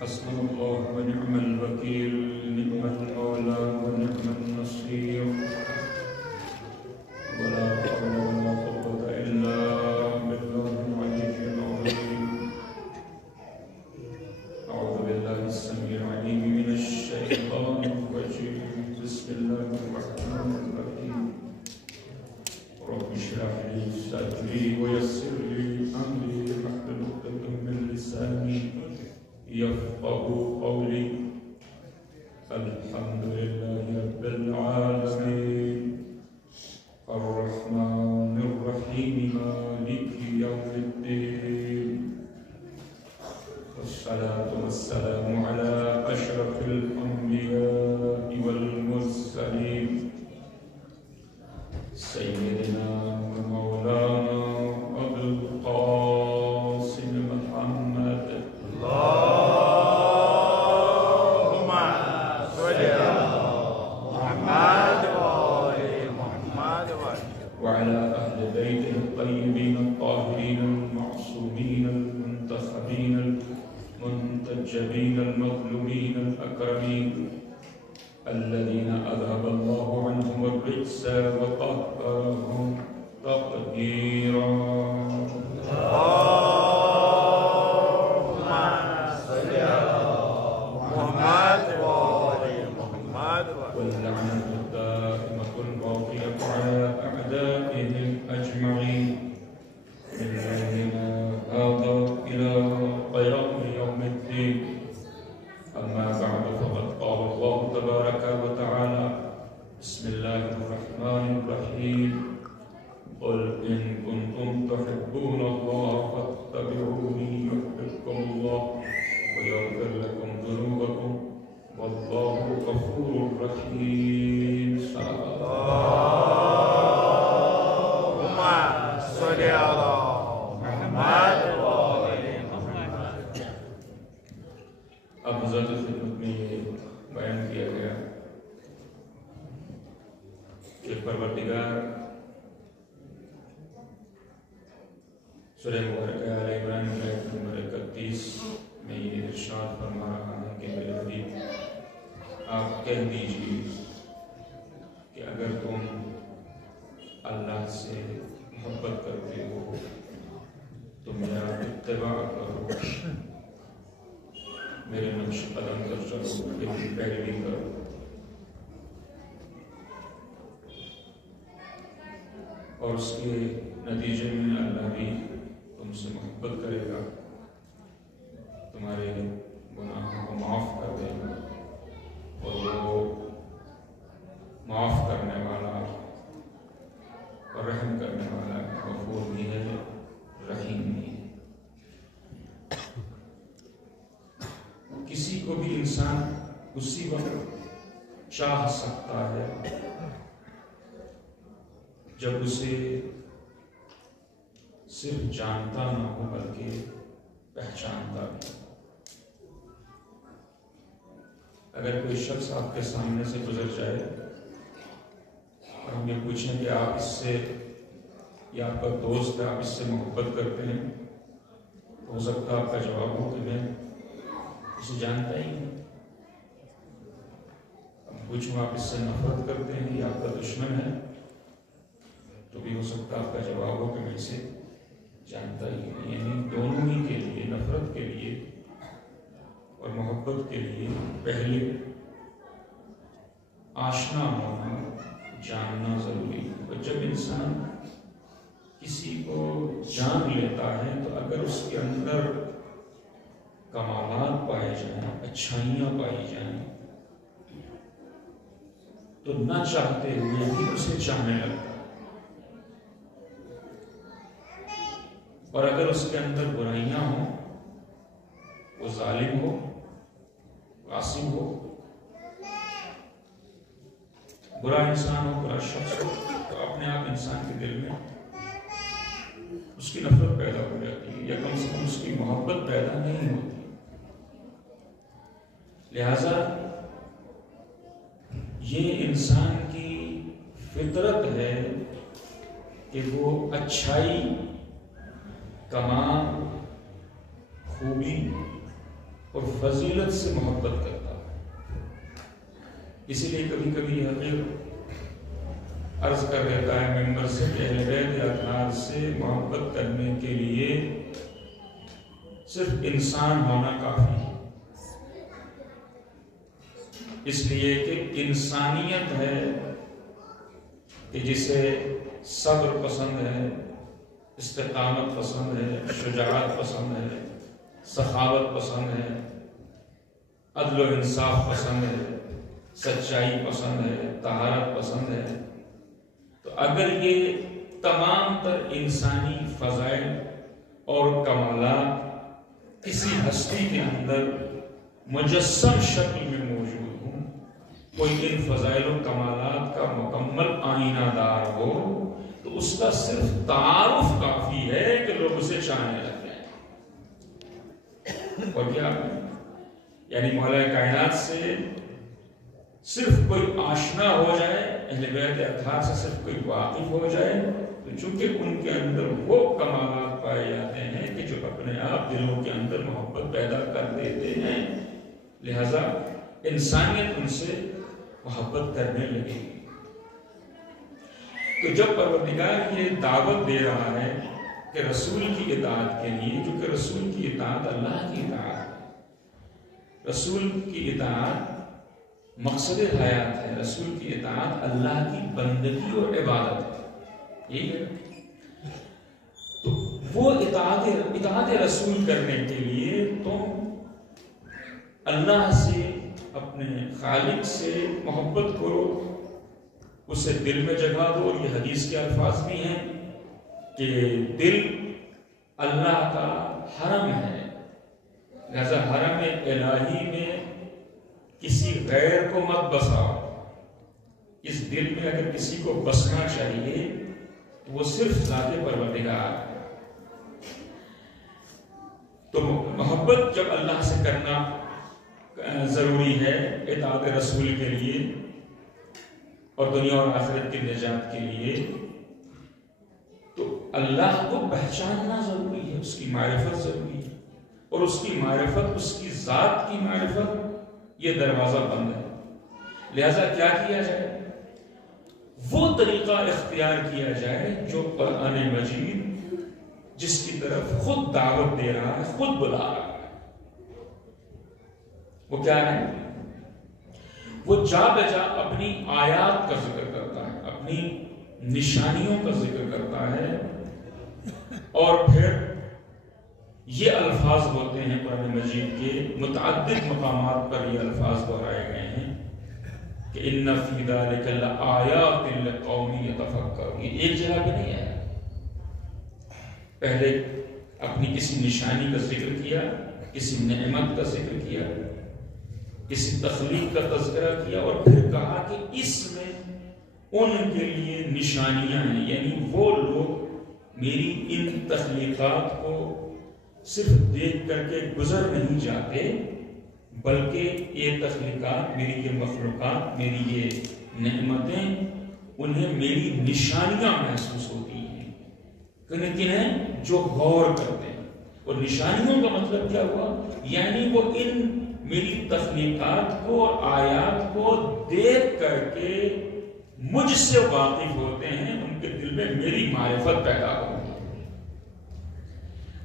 حسبنا الله ونعم الوكيل، نعم المولى ونعم النصير، ولا حول ولا قوة إلا بالله العلي العظيم. أعوذ بالله السميع العليم من الشيطان الرجيم. بسم الله الرحمن الرحيم. رب اشرح لي صدري ويسر لي أمري واحلل عقدة من لساني يفقهوا قولي. الحمد لله رب العالمين الرحمن الرحيم مالك يوم الدين، والصلاة والسلام على أشرف الأنبياء والمرسلين سيدنا ومولانا أبي القاسم محمد. اللهم صل على محمد وآل محمد وعلى أهل بيته الطيبين الطاهرين المعصومين المنتخبين المنتجبين المظلومين الأكرمين الذين أذهب الله عنهم الرجس وطهرهم تطهيرا. واللعنة الدائمة الباقية على أعدائهم أجمعين من يومنا هذا إلى قيام يوم الدين. أما بعد، فقد قال الله تبارك وتعالى: بسم الله الرحمن الرحيم. قل إن كنتم تحبون الله فاتبعوني يحببكم الله ويغفر لكم ذنوبكم والله غفور رحيم. اللهم صل على محمد وآل محمد. اب حضرت خدمت میں یہ بیان کیا گیا کہ پروردگار سورہ مبارکہ آل عمران کی آیت نمبر 31 میں یہ ارشاد فرما رہا ہے کہ میرے حبیب آپ کہہ دیجیے کہ اگر تم اللہ سے محبت کرتے ہو تو میرا اتباع کرو، میرے نقش قدم پر چلو، میری پیروی کرو. اور اس کے نتیجے میں اللہ بھی تم سے محبت کرے گا، تمہارے گناہوں کو معاف کر دے گا، اور وہ معاف کرنے والا اور رحم کرنے والا غفور بھی ہے، رحیم بھی ہے. کسی کو بھی انسان اسی وقت چاہ سکتا ہے جب اسے صرف جانتا نہ ہو بلکہ پہچانتا بھی. اگر کوئی شخص آپ کے سامنے سے گزر جائے اور ہم یہ پوچھیں کہ آپ اس سے، یا آپ کا دوست ہے، آپ اس سے محبت کرتے ہیں، ہو سکتا ہے آپ کا جواب ہو کہ میں اسے جانتا ہی نہیں. ہم پوچھوں آپ اس سے نفرت کرتے ہیں یا آپ کا دشمن ہے، تو بھی ہو سکتا ہے آپ کا جواب ہو کہ میں اسے جانتا ہی نہیں. یعنی دونوں ہی کے لیے، نفرت کے لیے اور محبت کے لیے، پہلے آشنا ہونا، جاننا ضروری ہے. اور جب انسان کسی کو جان لیتا ہے تو اگر اس کے اندر کمالات پائے جائیں، اچھائیاں پائی جائیں، تو نہ چاہتے ہوئے بھی اسے چاہنے لگتا ہے. اور اگر اس کے اندر برائیاں ہوں، وہ ظالم ہو، غاصب ہو، برا انسان ہو، برا شخص ہو، تو اپنے آپ انسان کے دل میں اس کی نفرت پیدا ہو جاتی ہے، یا کم سے کم اس کی محبت پیدا نہیں ہوتی. لہذا یہ انسان کی فطرت ہے کہ وہ اچھائی، کمال، خوبی اور فضیلت سے محبت کرتا ہے. اسی لیے کبھی کبھی حقیر عرض کر دیتا ہے ممبر سے کہ اہل بیت اطہار سے محبت کرنے کے لیے صرف انسان ہونا کافی ہے. اس لیے کہ انسانیت ہے کہ جسے صبر پسند ہے، استقامت پسند ہے، شجاعت پسند ہے، سخاوت پسند ہے، عدل و انصاف پسند ہے، سچائی پسند ہے، طہارت پسند ہے. تو اگر یہ تمام تر انسانی فضائل اور کمالات کسی ہستی کے اندر مجسم شکل میں موجود ہوں، کوئی ان فضائل و کمالات کا مکمل آئینہ دار ہو، تو اس کا صرف تعارف کافی ہے کہ لوگ اسے چاہنے لگ جائیں. اور کیا یعنی مولا کائنات سے صرف کوئی آشنا ہو جائے، اہل بیت اطہار سے صرف کوئی واقف ہو جائے، تو چونکہ ان کے اندر وہ کمالات پائے جاتے ہیں کہ جو اپنے آپ دلوں کے اندر محبت پیدا کر دیتے ہیں، لہذا انسانیت ان سے محبت کرنے لگے. تو جب پروردگار یہ دعوت دے رہا ہے کہ رسول کی اطاعت کے لیے، کیونکہ رسول کی اطاعت اللہ کی اطاعت ہے، رسول کی اطاعت مقصد حیات ہے، رسول کی اطاعت اللہ کی بندگی اور عبادت ہے، یہی ہے. تو وہ اطاعت رسول کرنے کے لیے تم اللہ سے، اپنے خالق سے محبت کرو، اسے دل میں جگہ دو. اور یہ حدیث کے الفاظ بھی ہیں کہ دل اللہ کا حرم ہے، لہذا حرم الہی میں کسی غیر کو مت بساؤ. اس دل میں اگر کسی کو بسنا چاہیے تو وہ صرف ذات پروردگار ہے. تو محبت جب اللہ سے کرنا ضروری ہے اطاعت رسول کے لیے اور دنیا اور آخرت کی نجات کے لیے، تو اللہ کو پہچاننا ضروری ہے، اس کی معرفت ضروری ہے. اور اس کی معرفت، اس کی ذات کی معرفت، یہ دروازہ بند ہے. لہذا کیا کیا جائے؟ وہ طریقہ اختیار کیا جائے جو قرآن مجید جس کی طرف خود دعوت دے رہا ہے، خود بلا رہا ہے. وہ کیا ہے؟ وہ جا بجا اپنی آیات کا ذکر کرتا ہے، اپنی نشانیوں کا ذکر کرتا ہے، اور پھر یہ الفاظ ہوتے ہیں قرآن مجید کے متعدد مقامات پر یہ الفاظ دہرائے گئے ہیں کہ ان فی ذلک لآیات لقوم یتفکرون. یہ ایک جگہ پہ نہیں ہے. پہلے اپنی کسی نشانی کا ذکر کیا، کسی نعمت کا ذکر کیا، کسی تخلیق کا تذکرہ کیا، اور پھر کہا کہ اس میں ان کے لیے نشانیاں ہیں. یعنی وہ لوگ میری ان تخلیقات کو صرف دیکھ کر کے گزر نہیں جاتے، بلکہ یہ تخلیقات، میری یہ مخلوقات، میری یہ نعمتیں، انہیں میری نشانیاں محسوس ہوتی ہیں. کنہیں جو غور کرتے ہیں. اور نشانیوں کا مطلب کیا ہوا؟ یعنی وہ ان میری تخلیقات کو اور آیات کو دیکھ کر کے مجھ سے واقف ہوتے ہیں، ان کے دل میں میری معرفت پیدا ہوتی ہے.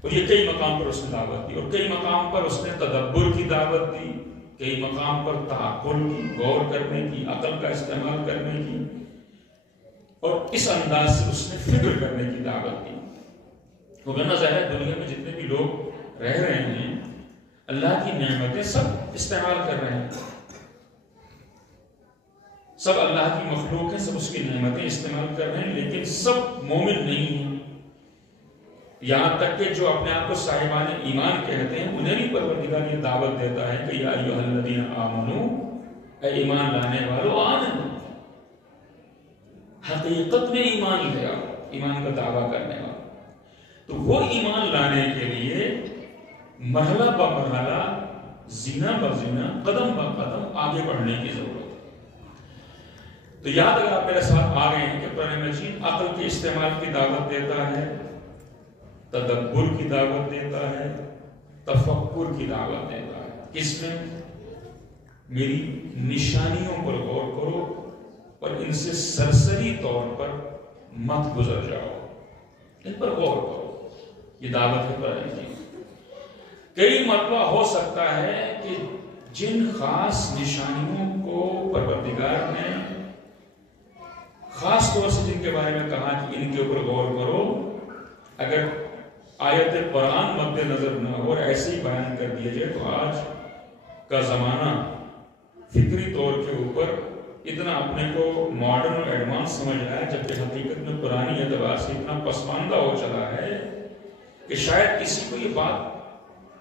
اور یہ کئی مقام پر اس نے دعوت دی، اور کئی مقام پر اس نے تدبر کی دعوت دی، کئی مقام پر تعقل کی، غور کرنے کی، عقل کا استعمال کرنے کی، اور اس انداز سے اس نے فکر کرنے کی دعوت دی. وگرنہ ظاہر دنیا میں جتنے بھی لوگ رہ رہے ہیں، اللہ کی نعمتیں سب استعمال کر رہے ہیں، سب اللہ کی مخلوق ہیں، سب اس کی نعمتیں استعمال کر رہے ہیں، لیکن سب مومن نہیں ہیں. یہاں تک کہ جو اپنے آپ کو صاحبان ایمان کہتے ہیں، انہیں بھی پروردگار یہ دعوت دیتا ہے کہ یا ایھا الذین آمنو، اے ایمان لانے والو، آمنو، حقیقت میں ایمان لے آؤ، ایمان کا دعویٰ کرنے والا. تو وہ ایمان لانے کے لیے مرحلہ بہ مرحلہ، زینہ بہ زینہ، قدم بہ قدم آگے بڑھنے کی ضرورت ہے. تو یہاں تک آپ میرے ساتھ آ گئے ہیں کہ قرآن مجید عقل کے استعمال کی دعوت دیتا ہے، تدبر کی دعوت دیتا ہے، تفکر کی دعوت دیتا ہے. اس میں میری نشانیوں پر غور کرو اور ان سے سرسری طور پر مت گزر جاؤ، ان پر غور کرو. یہ دعوت ہے قرآن کی. کئی مرتبہ ہو سکتا ہے کہ جن خاص نشانیوں کو پروردگار نے خاص طور سے جن کے بارے میں کہا کہ ان کے اوپر غور کرو، اگر آیت قرآن مد نظر نہ ہو اور ایسے ہی بیان کر دیا جائے تو آج کا زمانہ فکری طور کے اوپر اتنا اپنے کو ماڈرن اور ایڈوانس سمجھ رہا ہے، جبکہ حقیقت میں پرانی اعتبار سے اتنا پسماندہ ہو چلا ہے کہ شاید کسی کو یہ بات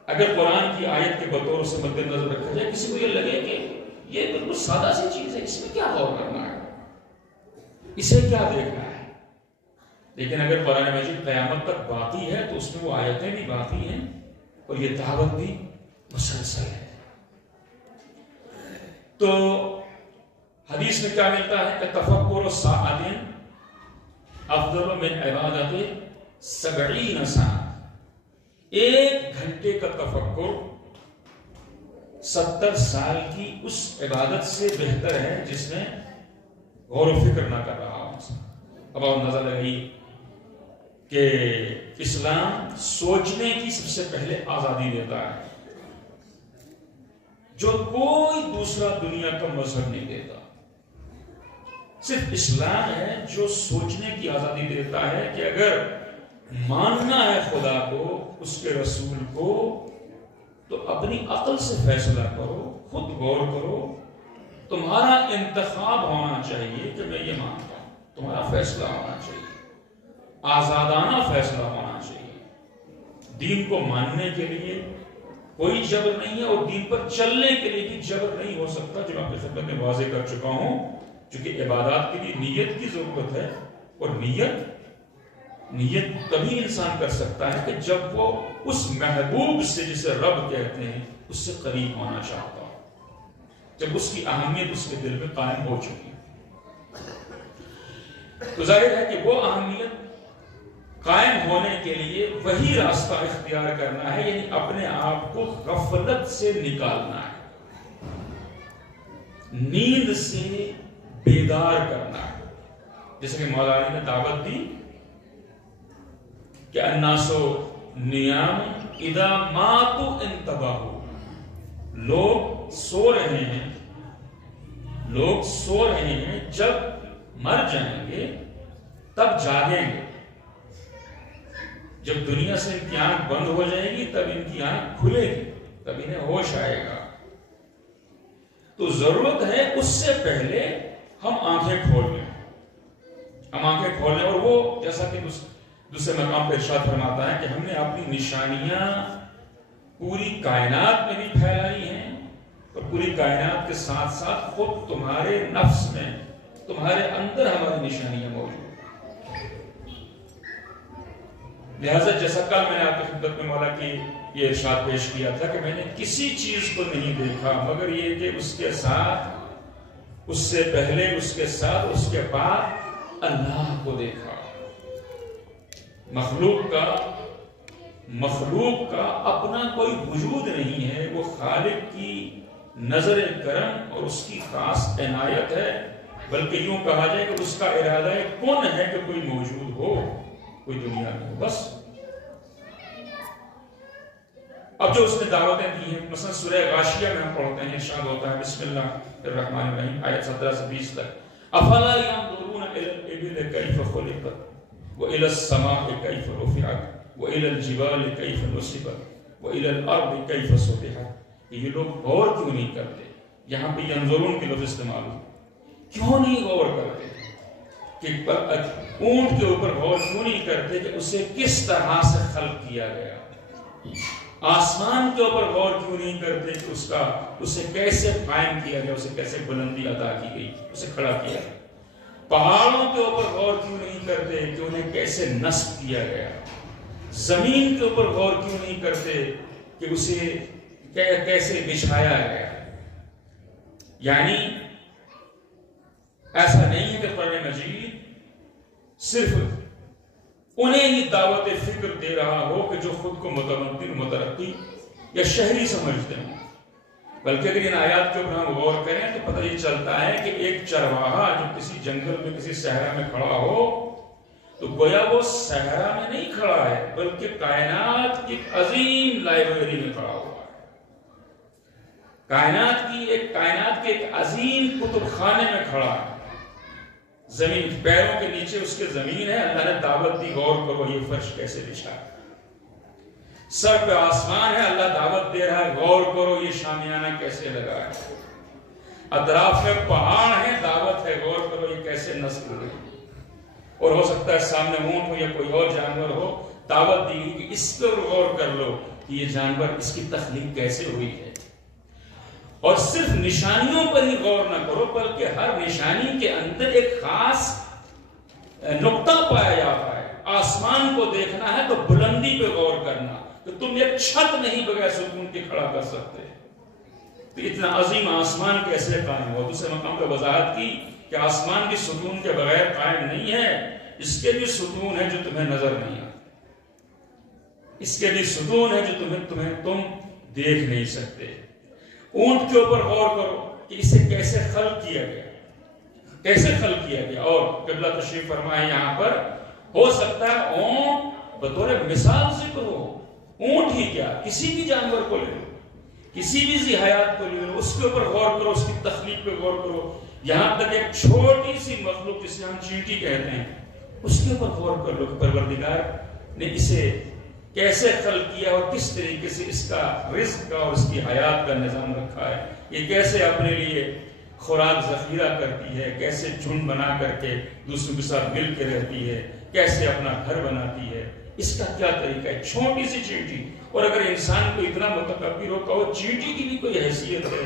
اگر قرآن کی آیت کے بطور سے مد نظر رکھا جائے، کسی کو یہ لگے کہ یہ بالکل سادہ سی چیز ہے، اس میں کیا غور کرنا ہے، اسے کیا دیکھنا ہے. لیکن اگر قرآن مجید قیامت تک باقی ہے تو اس میں وہ آیتیں بھی باقی ہیں اور یہ دعوت بھی مسلسل ہے. تو حدیث میں کیا ملتا ہے کہ تفکر ساعۃ افضل من عبادت 70 ساعۃ. 1 گھنٹے کا تفکر 70 سال کی اس عبادت سے بہتر ہے جس میں غور و فکر نہ کر رہا ہوں. اب آپ نظر لگی کہ اسلام سوچنے کی سب سے پہلے آزادی دیتا ہے جو کوئی دوسرا دنیا کا مذہب نہیں دیتا. صرف اسلام ہے جو سوچنے کی آزادی دیتا ہے کہ اگر ماننا ہے خدا کو، اس کے رسول کو، تو اپنی عقل سے فیصلہ کرو، خود غور کرو. تمہارا انتخاب ہونا چاہیے کہ میں یہ مانتا ہوں، تمہارا فیصلہ ہونا چاہیے، آزادانہ فیصلہ ہونا چاہیے. دین کو ماننے کے لیے کوئی جبر نہیں ہے اور دین پر چلنے کے لیے بھی جبر نہیں ہو سکتا، جو میں آپ کی خدمت میں واضح کر چکا ہوں. چونکہ عبادات کے لیے نیت کی ضرورت ہے اور نیت تبھی انسان کر سکتا ہے کہ جب وہ اس محبوب سے جسے رب کہتے ہیں اس سے قریب ہونا چاہتا ہو، جب اس کی اہمیت اس کے دل میں قائم ہو چکی. تو ظاہر ہے کہ وہ اہمیت قائم ہونے کے لیے وہی راستہ اختیار کرنا ہے، یعنی اپنے آپ کو غفلت سے نکالنا ہے، نیند سے بیدار کرنا ہے. جیسے کہ مولانا نے دعوت دی کہ الناس نیام اذا ماتوا انتبہوا. لوگ سو رہے ہیں، جب مر جائیں گے تب جاگیں گے. جب دنیا سے ان کی آنکھ بند ہو جائے گی تب ان کی آنکھ کھلے گی، تب انہیں ہوش آئے گا. تو ضرورت ہے اس سے پہلے ہم آنکھیں کھول لیں. اور وہ جیسا کہ دوسرے مقام پر ارشاد فرماتا ہے کہ ہم نے اپنی نشانیاں پوری کائنات میں بھی پھیلائی ہیں اور پوری کائنات کے ساتھ ساتھ خود تمہارے نفس میں، تمہارے اندر ہماری نشانیاں موجود ہیں. لہذا جیسا کل میں نے آپ کی خدمت میں مولا کی یہ ارشاد پیش کیا تھا کہ میں نے کسی چیز کو نہیں دیکھا مگر یہ کہ اس کے ساتھ، اس سے پہلے، اس کے ساتھ، اس کے بعد اللہ کو دیکھا. مخلوق کا اپنا کوئی وجود نہیں ہے، وہ خالق کی نظر کرم اور اس کی خاص عنایت ہے. بلکہ یوں کہا جائے کہ اس کا ارادہ کون ہے کہ کوئی موجود ہو، کوئی دنیا میں ہو. بس اب جو اس نے دعوتیں دی ہیں، مثلا سورہ غاشیہ میں ہم پڑھتے ہیں، ارشاد ہوتا ہے بسم اللہ الرحمن الرحیم آیت 17 سے 20 تک. افلا ينظرون الى الابل كيف خلقت والى السماء كيف رفعت والى الجبال كيف نصبت والى الارض كيف سطحت. یہ لوگ غور کیوں نہیں کرتے؟ یہاں پہ ینظرون کے لفظ استعمال ہو. کیوں نہیں غور کرتے کہ اونٹ کے اوپر غور کیوں نہیں کرتے کہ اسے کس طرح سے خلق کیا گیا؟ آسمان کے اوپر غور کیوں نہیں کرتے کہ اسے کیسے قائم کیا گیا، اسے کیسے بلندی عطا کی گئی، اسے کھڑا کیا گیا؟ پہاڑوں کے اوپر غور کیوں نہیں کرتے کہ انہیں کیسے نصب کیا گیا؟ زمین کے اوپر غور کیوں نہیں کرتے کہ اسے کیسے بچھایا گیا؟ یعنی ایسا نہیں ہے کہ قرآن مجید صرف انہیں ہی دعوت فکر دے رہا ہو کہ جو خود کو متمدن، مترقی یا شہری سمجھتے ہیں، بلکہ اگر ان آیات کے اوپر ہم غور کریں تو پتہ یہ چلتا ہے کہ ایک چرواہا جو کسی جنگل میں کسی صحرا میں کھڑا ہو تو گویا وہ صحرا میں نہیں کھڑا ہے بلکہ کائنات کی عظیم لائبریری میں کھڑا ہوا ہے. کائنات کے ایک عظیم کتب خانے میں کھڑا ہے. زمین پیروں کے نیچے اس کے زمین ہے. اللہ نے دعوت دی غور کرو یہ فرش کیسے بچھا ہے. سر پہ آسمان ہے. اللہ دعوت دے رہا ہے غور کرو یہ شامیانہ کیسے لگا ہے. اطراف میں پہاڑ ہیں. دعوت ہے غور کرو یہ کیسے نصب ہوئی. اور ہو سکتا ہے سامنے اونٹ ہو یا کوئی اور جانور ہو. دعوت دی کہ اس پر غور کر لو کہ یہ جانور اس کی تخلیق کیسے ہوئی ہے. اور صرف نشانیوں پر ہی غور نہ کرو بلکہ ہر نشانی کے اندر ایک خاص نقطہ پایا جاتا ہے. آسمان کو دیکھنا ہے تو بلندی پہ غور کرنا کہ تم ایک چھت نہیں بغیر ستون کے کھڑا کر سکتے. تو اتنا عظیم آسمان کیسے قائم ہوا. دوسرے مقام پہ وضاحت کی کہ آسمان بھی ستون کے بغیر قائم نہیں ہے. اس کے بھی ستون ہے جو تمہیں نظر نہیں آتے. اس کے بھی ستون ہے جو تم دیکھ نہیں سکتے. اونٹ کے اوپر غور کرو کہ اسے کیسے خلق کیا گیا. کیسے خلق کیا گیا. اور قبلہ تشریف فرمائے یہاں پر ہو سکتا ہے اونٹ بطور مثال ذکر ہو. اونٹ ہی کیا کسی بھی جانور کو لے لو, کسی بھی ذی حیات کو لے لو, اس کے اوپر غور کرو, اس کی تخلیق پہ غور کرو. یہاں تک ایک چھوٹی سی مخلوق جسے ہم چینٹی کہتے ہیں اس کے اوپر غور کر لو کہ پروردگار نے اسے کیسے خلق کیا اور کس طریقے سے اس کا رزق کا اور اس کی حیات کا نظام رکھا ہے. یہ کیسے اپنے لیے خوراک ذخیرہ کرتی ہے, کیسے جھنڈ بنا کر کے دوسروں کے ساتھ مل کے رہتی ہے, کیسے اپنا گھر بناتی ہے, اس کا کیا طریقہ ہے. چھوٹی سی چینٹی. اور اگر انسان کو اتنا متکبر ہو کہ وہ چینٹی کی بھی کوئی حیثیت ہے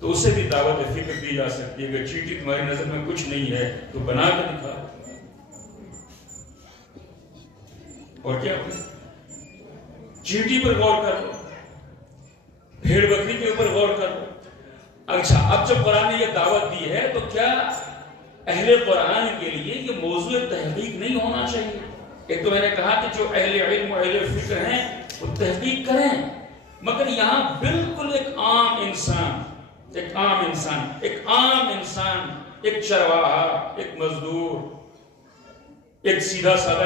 تو اسے بھی دعوت فکر دی جا سکتی ہے. اگر چینٹی تمہاری نظر میں کچھ نہیں ہے تو بنا کے دکھا. اور کیا چینٹی پر غور کر لو, بھیڑ بکری کے اوپر غور کر لو. اچھا اب جب قرآن نے یہ دعوت دی ہے تو کیا اہل قرآن کے لیے یہ موضوع تحقیق نہیں ہونا چاہیے. ایک تو میں نے کہا کہ جو اہل علم و اہل فکر ہیں وہ تحقیق کریں, مگر یہاں بالکل ایک عام انسان, ایک چرواہا, ایک مزدور, ایک سیدھا سادہ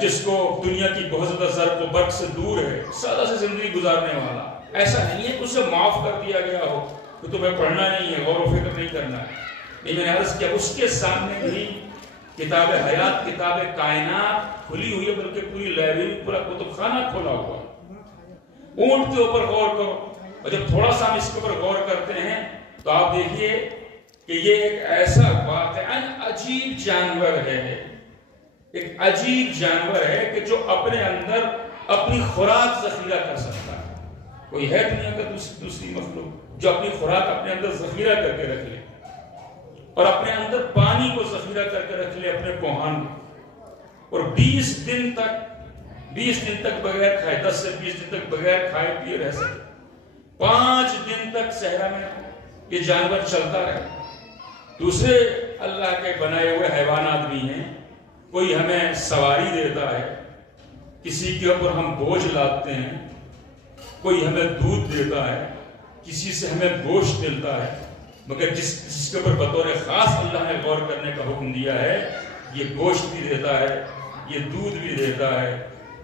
جس کو دنیا کی بہت زیادہ ضرب و برق سے دور ہے, سادہ سے زندگی گزارنے والا, ایسا نہیں ہے کہ اسے معاف کر دیا گیا ہو کہ تمہیں پڑھنا نہیں ہے, غور و فکر نہیں کرنا ہے. میں نے عرض کیا اس کے سامنے بھی کتاب حیات, کتاب کائنات کھلی ہوئی ہے, بلکہ پوری لائبریری, پورا کتب خانہ کھولا ہوا. اونٹ کے اوپر غور کرو, اور جب تھوڑا سا ہم اس کے اوپر غور کرتے ہیں تو آپ دیکھیے کہ یہ ایک ایسا واقعاً عجیب جانور ہے, ایک عجیب جانور ہے کہ جو اپنے اندر اپنی خوراک ذخیرہ کر سکتا ہے. کوئی ہے دنیا کا دوسری مخلوق جو اپنی خوراک اپنے اندر ذخیرہ کر کے رکھ لے, اور اپنے اندر پانی کو ذخیرہ کر کے رکھ لے اپنے کوہان میں, اور 20 دن تک بغیر کھائے, 10 سے 20 دن تک بغیر کھائے پیے رہ سکے. 5 دن تک صحرا میں یہ جانور چلتا رہے. دوسرے اللہ کے بنائے ہوئے حیوانات بھی ہیں, کوئی ہمیں سواری دیتا ہے, کسی کے اوپر ہم بوجھ لاتے ہیں, کوئی ہمیں دودھ دیتا ہے, کسی سے ہمیں گوشت ملتا ہے, مگر جس کے اوپر بطور خاص اللہ نے غور کرنے کا حکم دیا ہے یہ گوشت بھی دیتا ہے, یہ دودھ بھی دیتا ہے,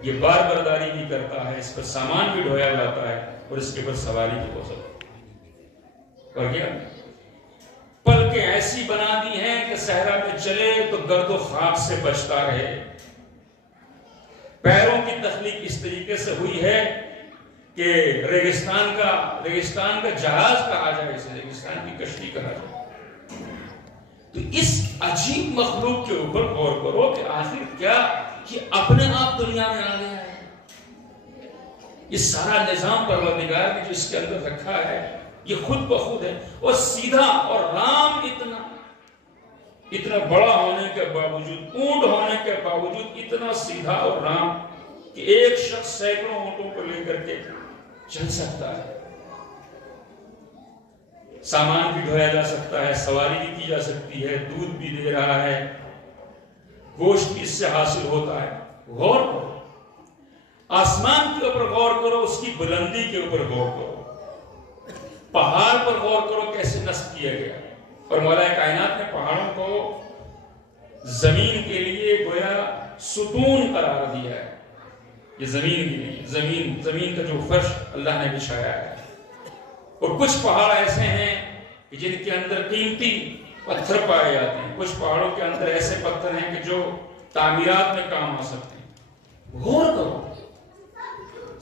یہ بار برداری بھی کرتا ہے, اس پر سامان بھی ڈھویا جاتا ہے, اور اس کے اوپر سواری بھی ہو سکتی ہے. اور کیا پلکیں ایسی بنا دی ہیں کہ صحرا میں چلے تو گرد و خاک سے بچتا رہے. پیروں کی تخلیق اس طریقے سے ہوئی ہے کہ ریگستان کا جہاز کہا جائے, اسے ریگستان کی کشتی کہا جائے. تو اس عجیب مخلوق کے اوپر غور کرو کہ آخر کیا یہ اپنے آپ دنیا میں آ گیا ہے. یہ سارا نظام پروردگار نے جو اس کے اندر رکھا ہے یہ خود بخود ہے, اور سیدھا اور رام اتنا بڑا ہونے کے باوجود, اونٹ ہونے کے باوجود اتنا سیدھا اور رام کہ ایک شخص سینکڑوں اونٹوں کو لے کر کے چل سکتا ہے. سامان بھی ڈھویا جا سکتا ہے, سواری بھی کی جا سکتی ہے, دودھ بھی دے رہا ہے, گوشت بھی اس سے حاصل ہوتا ہے. غور کرو, آسمان کے اوپر غور کرو, اس کی بلندی کے اوپر غور کرو. پہاڑ پر غور کرو کیسے نصب کیا گیا، اور مولا کائنات نے پہاڑوں کو زمین کے لیے گویا ستون قرار دیا ہے. یہ زمین کی نہیں، زمین کا جو فرش اللہ نے بچھایا ہے. اور کچھ پہاڑ ایسے ہیں کہ جن کے اندر قیمتی پتھر پائے جاتے ہیں، کچھ پہاڑوں کے اندر ایسے پتھر ہیں کہ جو تعمیرات میں کام آ سکتے ہیں. غور کرو،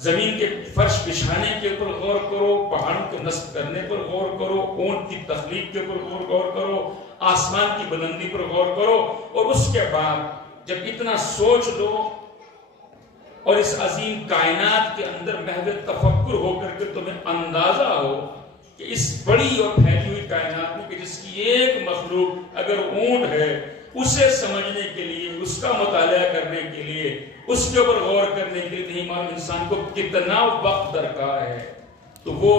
زمین کے فرش بچھانے کے اوپر غور کرو، پہاڑوں کے نصب کرنے پر غور کرو، اونٹ کی تخلیق کے اوپر غور کرو، آسمان کی بلندی پر غور کرو. اور اس کے بعد جب اتنا سوچ لو اور اس عظیم کائنات کے اندر محض تفکر ہو کر کے تمہیں اندازہ ہو کہ اس بڑی اور پھیلی ہوئی کائنات میں کہ جس کی ایک مخلوق اگر اونٹ ہے، اسے سمجھنے کے لیے، اس کا مطالعہ کرنے کے لیے، اس کے اوپر غور کرنے کے لیے نہیں معلوم انسان کو کتنا وقت درکار ہے. تو وہ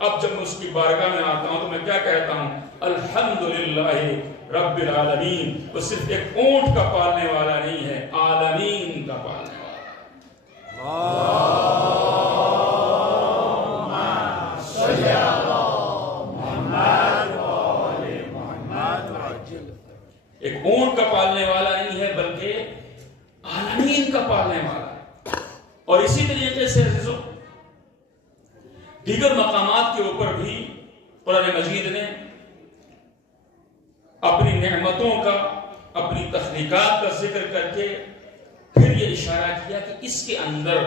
اب جب میں اس کی بارگاہ میں آتا ہوں تو میں کیا کہتا ہوں؟ الحمدللہ رب العالمین. وہ صرف ایک اونٹ کا پالنے والا نہیں ہے، عالمین کا پالنے والا. ایک اونٹ کا پالنے والا نہیں ہے بلکہ عالمین کا پالنے والا ہے. اور اسی طریقے سے عزیزو دیگر مقامات کے اوپر بھی قرآن مجید نے اپنی نعمتوں کا، اپنی تخلیقات کا ذکر کر کے پھر یہ اشارہ کیا کہ اس کے اندر،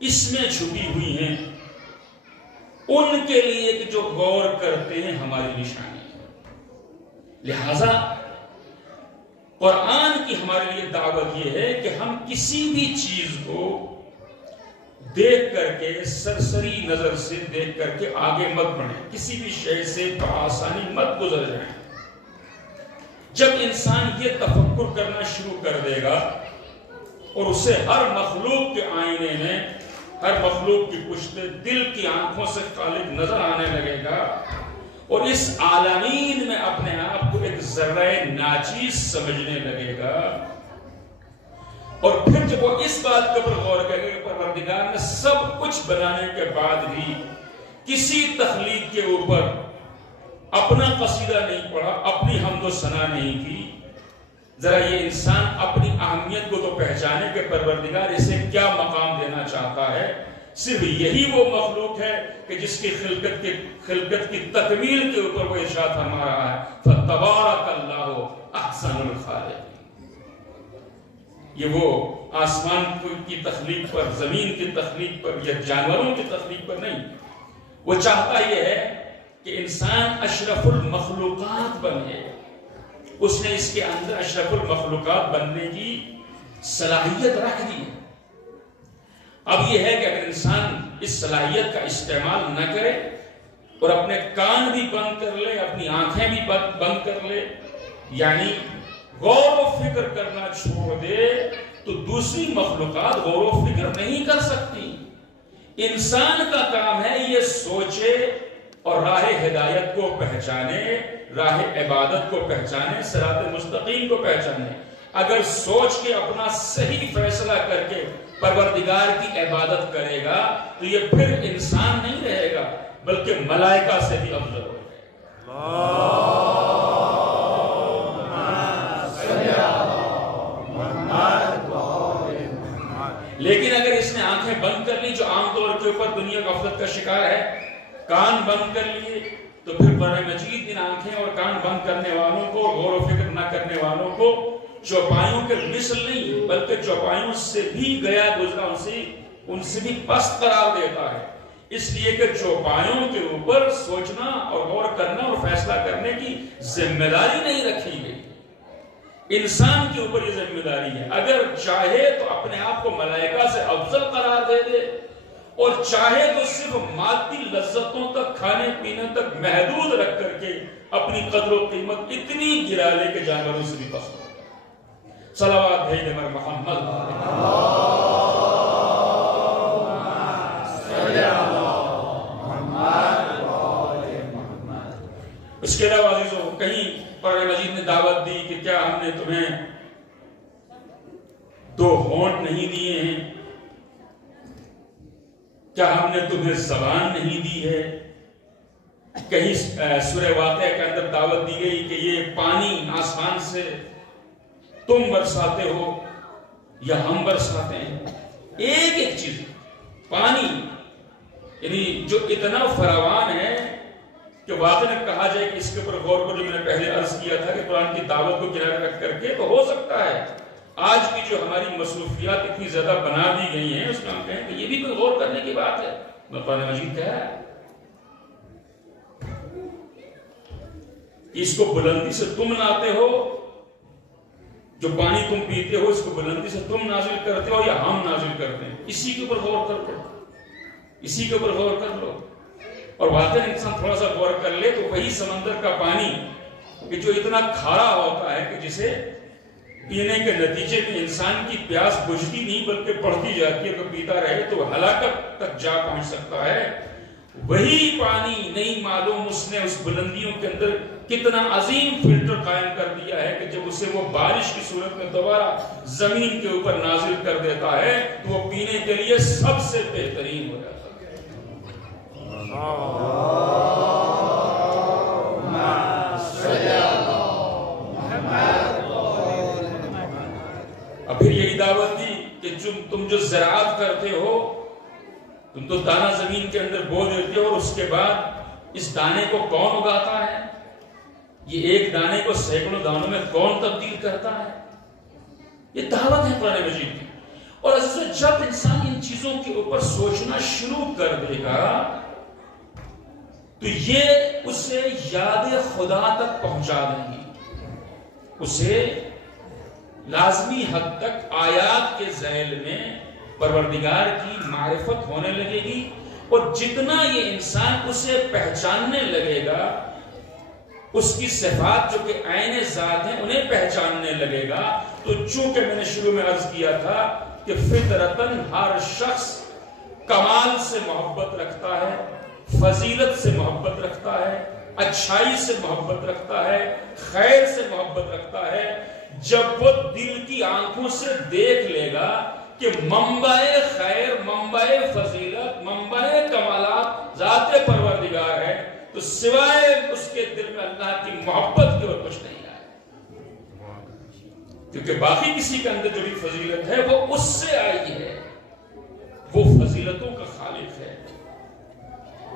اس میں چھپی ہوئی ہیں ان کے لیے کہ جو غور کرتے ہیں ہماری نشانی. لہذا قرآن کی ہمارے لیے دعوت یہ ہے کہ ہم کسی بھی چیز کو دیکھ کر کے، سرسری نظر سے دیکھ کر کے آگے مت بڑھیں، کسی بھی شے سے بآسانی مت گزر جائیں. جب انسان یہ تفکر کرنا شروع کر دے گا اور اسے ہر مخلوق کے آئینے میں، ہر مخلوق کی پشت دل کی آنکھوں سے خالق نظر آنے لگے گا اور اس عالمین میں اپنے آپ کو ایک ذرہ ناچیز سمجھنے لگے گا، اور پھر جب وہ اس بات کے اوپر غور کرے کہ پروردگار نے سب کچھ بنانے کے بعد بھی کسی تخلیق کے اوپر اپنا قصیدہ نہیں پڑھا، اپنی حمد و ثنا نہیں کی، ذرا یہ انسان اپنی اہمیت کو تو پہچانے کہ پروردگار اسے کیا مقام دینا چاہتا ہے. صرف یہی وہ مخلوق ہے کہ جس کی خلقت کی تکمیل کے اوپر وہ ارشاد فرما رہا ہے فَتَبَارَكَ اللَّهُ أَحْسَنُ الْخَالِقِينَ. یہ وہ آسمان کی تخلیق پر، زمین کی تخلیق پر یا جانوروں کی تخلیق پر نہیں، وہ چاہتا یہ ہے کہ انسان اشرف المخلوقات بنے. اس نے اس کے اندر اشرف المخلوقات بننے کی صلاحیت رکھ دی. اب یہ ہے کہ اگر انسان اس صلاحیت کا استعمال نہ کرے اور اپنے کان بھی بند کر لے، اپنی آنکھیں بھی بند کر لے، یعنی غور و فکر کرنا چھوڑ دے، تو دوسری مخلوقات غور و فکر نہیں کر سکتی. انسان کا کام ہے یہ سوچے اور راہ ہدایت کو پہچانے، راہ عبادت کو پہچانے، صراط مستقیم کو پہچانے. اگر سوچ کے اپنا صحیح فیصلہ کر کے پروردگار کی عبادت کرے گا تو یہ پھر انسان نہیں رہے گا بلکہ ملائکہ سے بھی افضل ہو جائے گا. لیکن اگر اس نے آنکھیں بند کر لی، جو عام طور کے اوپر دنیا کا غفلت کا شکار ہے، کان بند کر لیے، تو پھر قرآن مجید ان آنکھیں اور کان بند کرنے والوں کو، غور و فکر نہ کرنے والوں کو چوپایوں کے مثل نہیں بلکہ چوپایوں سے بھی گیا گزرا ان سے بھی پست قرار دیتا ہے. اس لیے کہ چوپایوں کے اوپر سوچنا اور غور کرنا اور فیصلہ کرنے کی ذمہ داری نہیں رکھی گئی. انسان کے اوپر یہ ذمہ داری ہے. اگر چاہے تو اپنے آپ کو ملائکہ سے افضل قرار دے دے، اور چاہے تو صرف مادی لذتوں تک، کھانے پینے تک محدود رکھ کر کے اپنی قدر و قیمت اتنی گرا لے کہ جانوروں سے بھی پست ہو. صلوات بھیج مر محمد. اس کے علاوہ عزیزو کہیں قرآن مجید نے دعوت دی کہ کیا ہم نے تمہیں دو ہونٹ نہیں دیے ہیں؟ کیا ہم نے تمہیں زبان نہیں دی ہے؟ کہیں سورہ واقعہ کے اندر دعوت دی گئی کہ یہ پانی آسمان سے تم برساتے ہو یا ہم برساتے ہیں. ایک ایک چیز پانی یعنی جو اتنا فراوان ہے کہ واقعی کہا جائے کہ اس کے اوپر غور کرو. جو میں نے پہلے عرض کیا تھا کہ قرآن کی دعوت کو کنارے رکھ کر کے تو ہو سکتا ہے آج کی جو ہماری مصروفیات اتنی زیادہ بنا دی گئی ہیں اس میں ہم کہیں کہ یہ بھی کوئی غور کرنے کی بات ہے. قرآن مجید کہا ہے اس کو بلندی سے تم لاتے ہو, جو پانی تم پیتے ہو اس کو بلندی سے تم نازل کرتے ہو یا ہم نازل کرتے ہیں. اسی کے اوپر غور کر لو, اسی کے اوپر غور کر لو. اور واقعی انسان تھوڑا سا غور کر لے تو وہی سمندر کا پانی کہ جو اتنا کھارا ہوتا ہے کہ جسے پینے کے نتیجے میں انسان کی پیاس بجھتی نہیں بلکہ بڑھتی جاتی ہے, تو پیتا رہے تو ہلاکت تک جا پہنچ سکتا ہے. وہی پانی نہیں معلوم اس نے اس بلندیوں کے اندر کتنا عظیم فلٹر قائم کر دیا ہے کہ جب اسے وہ بارش کی صورت میں دوبارہ زمین کے اوپر نازل کر دیتا ہے تو وہ پینے کے لیے سب سے بہترین ہو جاتا ہے. اب پھر یہی دعوت دی کہ تم جو زراعت کرتے ہو تم تو دانہ زمین کے اندر بو دیتے ہو اور اس کے بعد اس دانے کو کون اگاتا ہے, یہ ایک دانے کو سینکڑوں دانوں میں کون تبدیل کرتا ہے. یہ دعوت ہے قرآن مجید کی. اور جب انسان ان چیزوں کے اوپر سوچنا شروع کر دے گا تو یہ اسے یاد خدا تک پہنچا دیں گی, اسے لازمی حد تک آیات کے ذیل میں پروردگار کی معرفت ہونے لگے گی. اور جتنا یہ انسان اسے پہچاننے لگے گا اس کی صفات جو کہ عین ذات ہیں انہیں پہچاننے لگے گا. تو چونکہ میں نے شروع میں عرض کیا تھا کہ فطرتاً ہر شخص کمال سے محبت رکھتا ہے, فضیلت سے محبت رکھتا ہے, اچھائی سے محبت رکھتا ہے, خیر سے محبت رکھتا ہے. جب وہ دل کی آنکھوں سے دیکھ لے گا کہ منبع خیر, منبع فضیلت, منبع کمالات ذات پروردگار ہے تو سوائے اس کے دل میں اللہ کی محبت کے اور کچھ نہیں آئے, کیونکہ باقی کسی کے اندر جو بھی فضیلت ہے وہ اس سے آئی ہے. وہ فضیلتوں کا خالق ہے,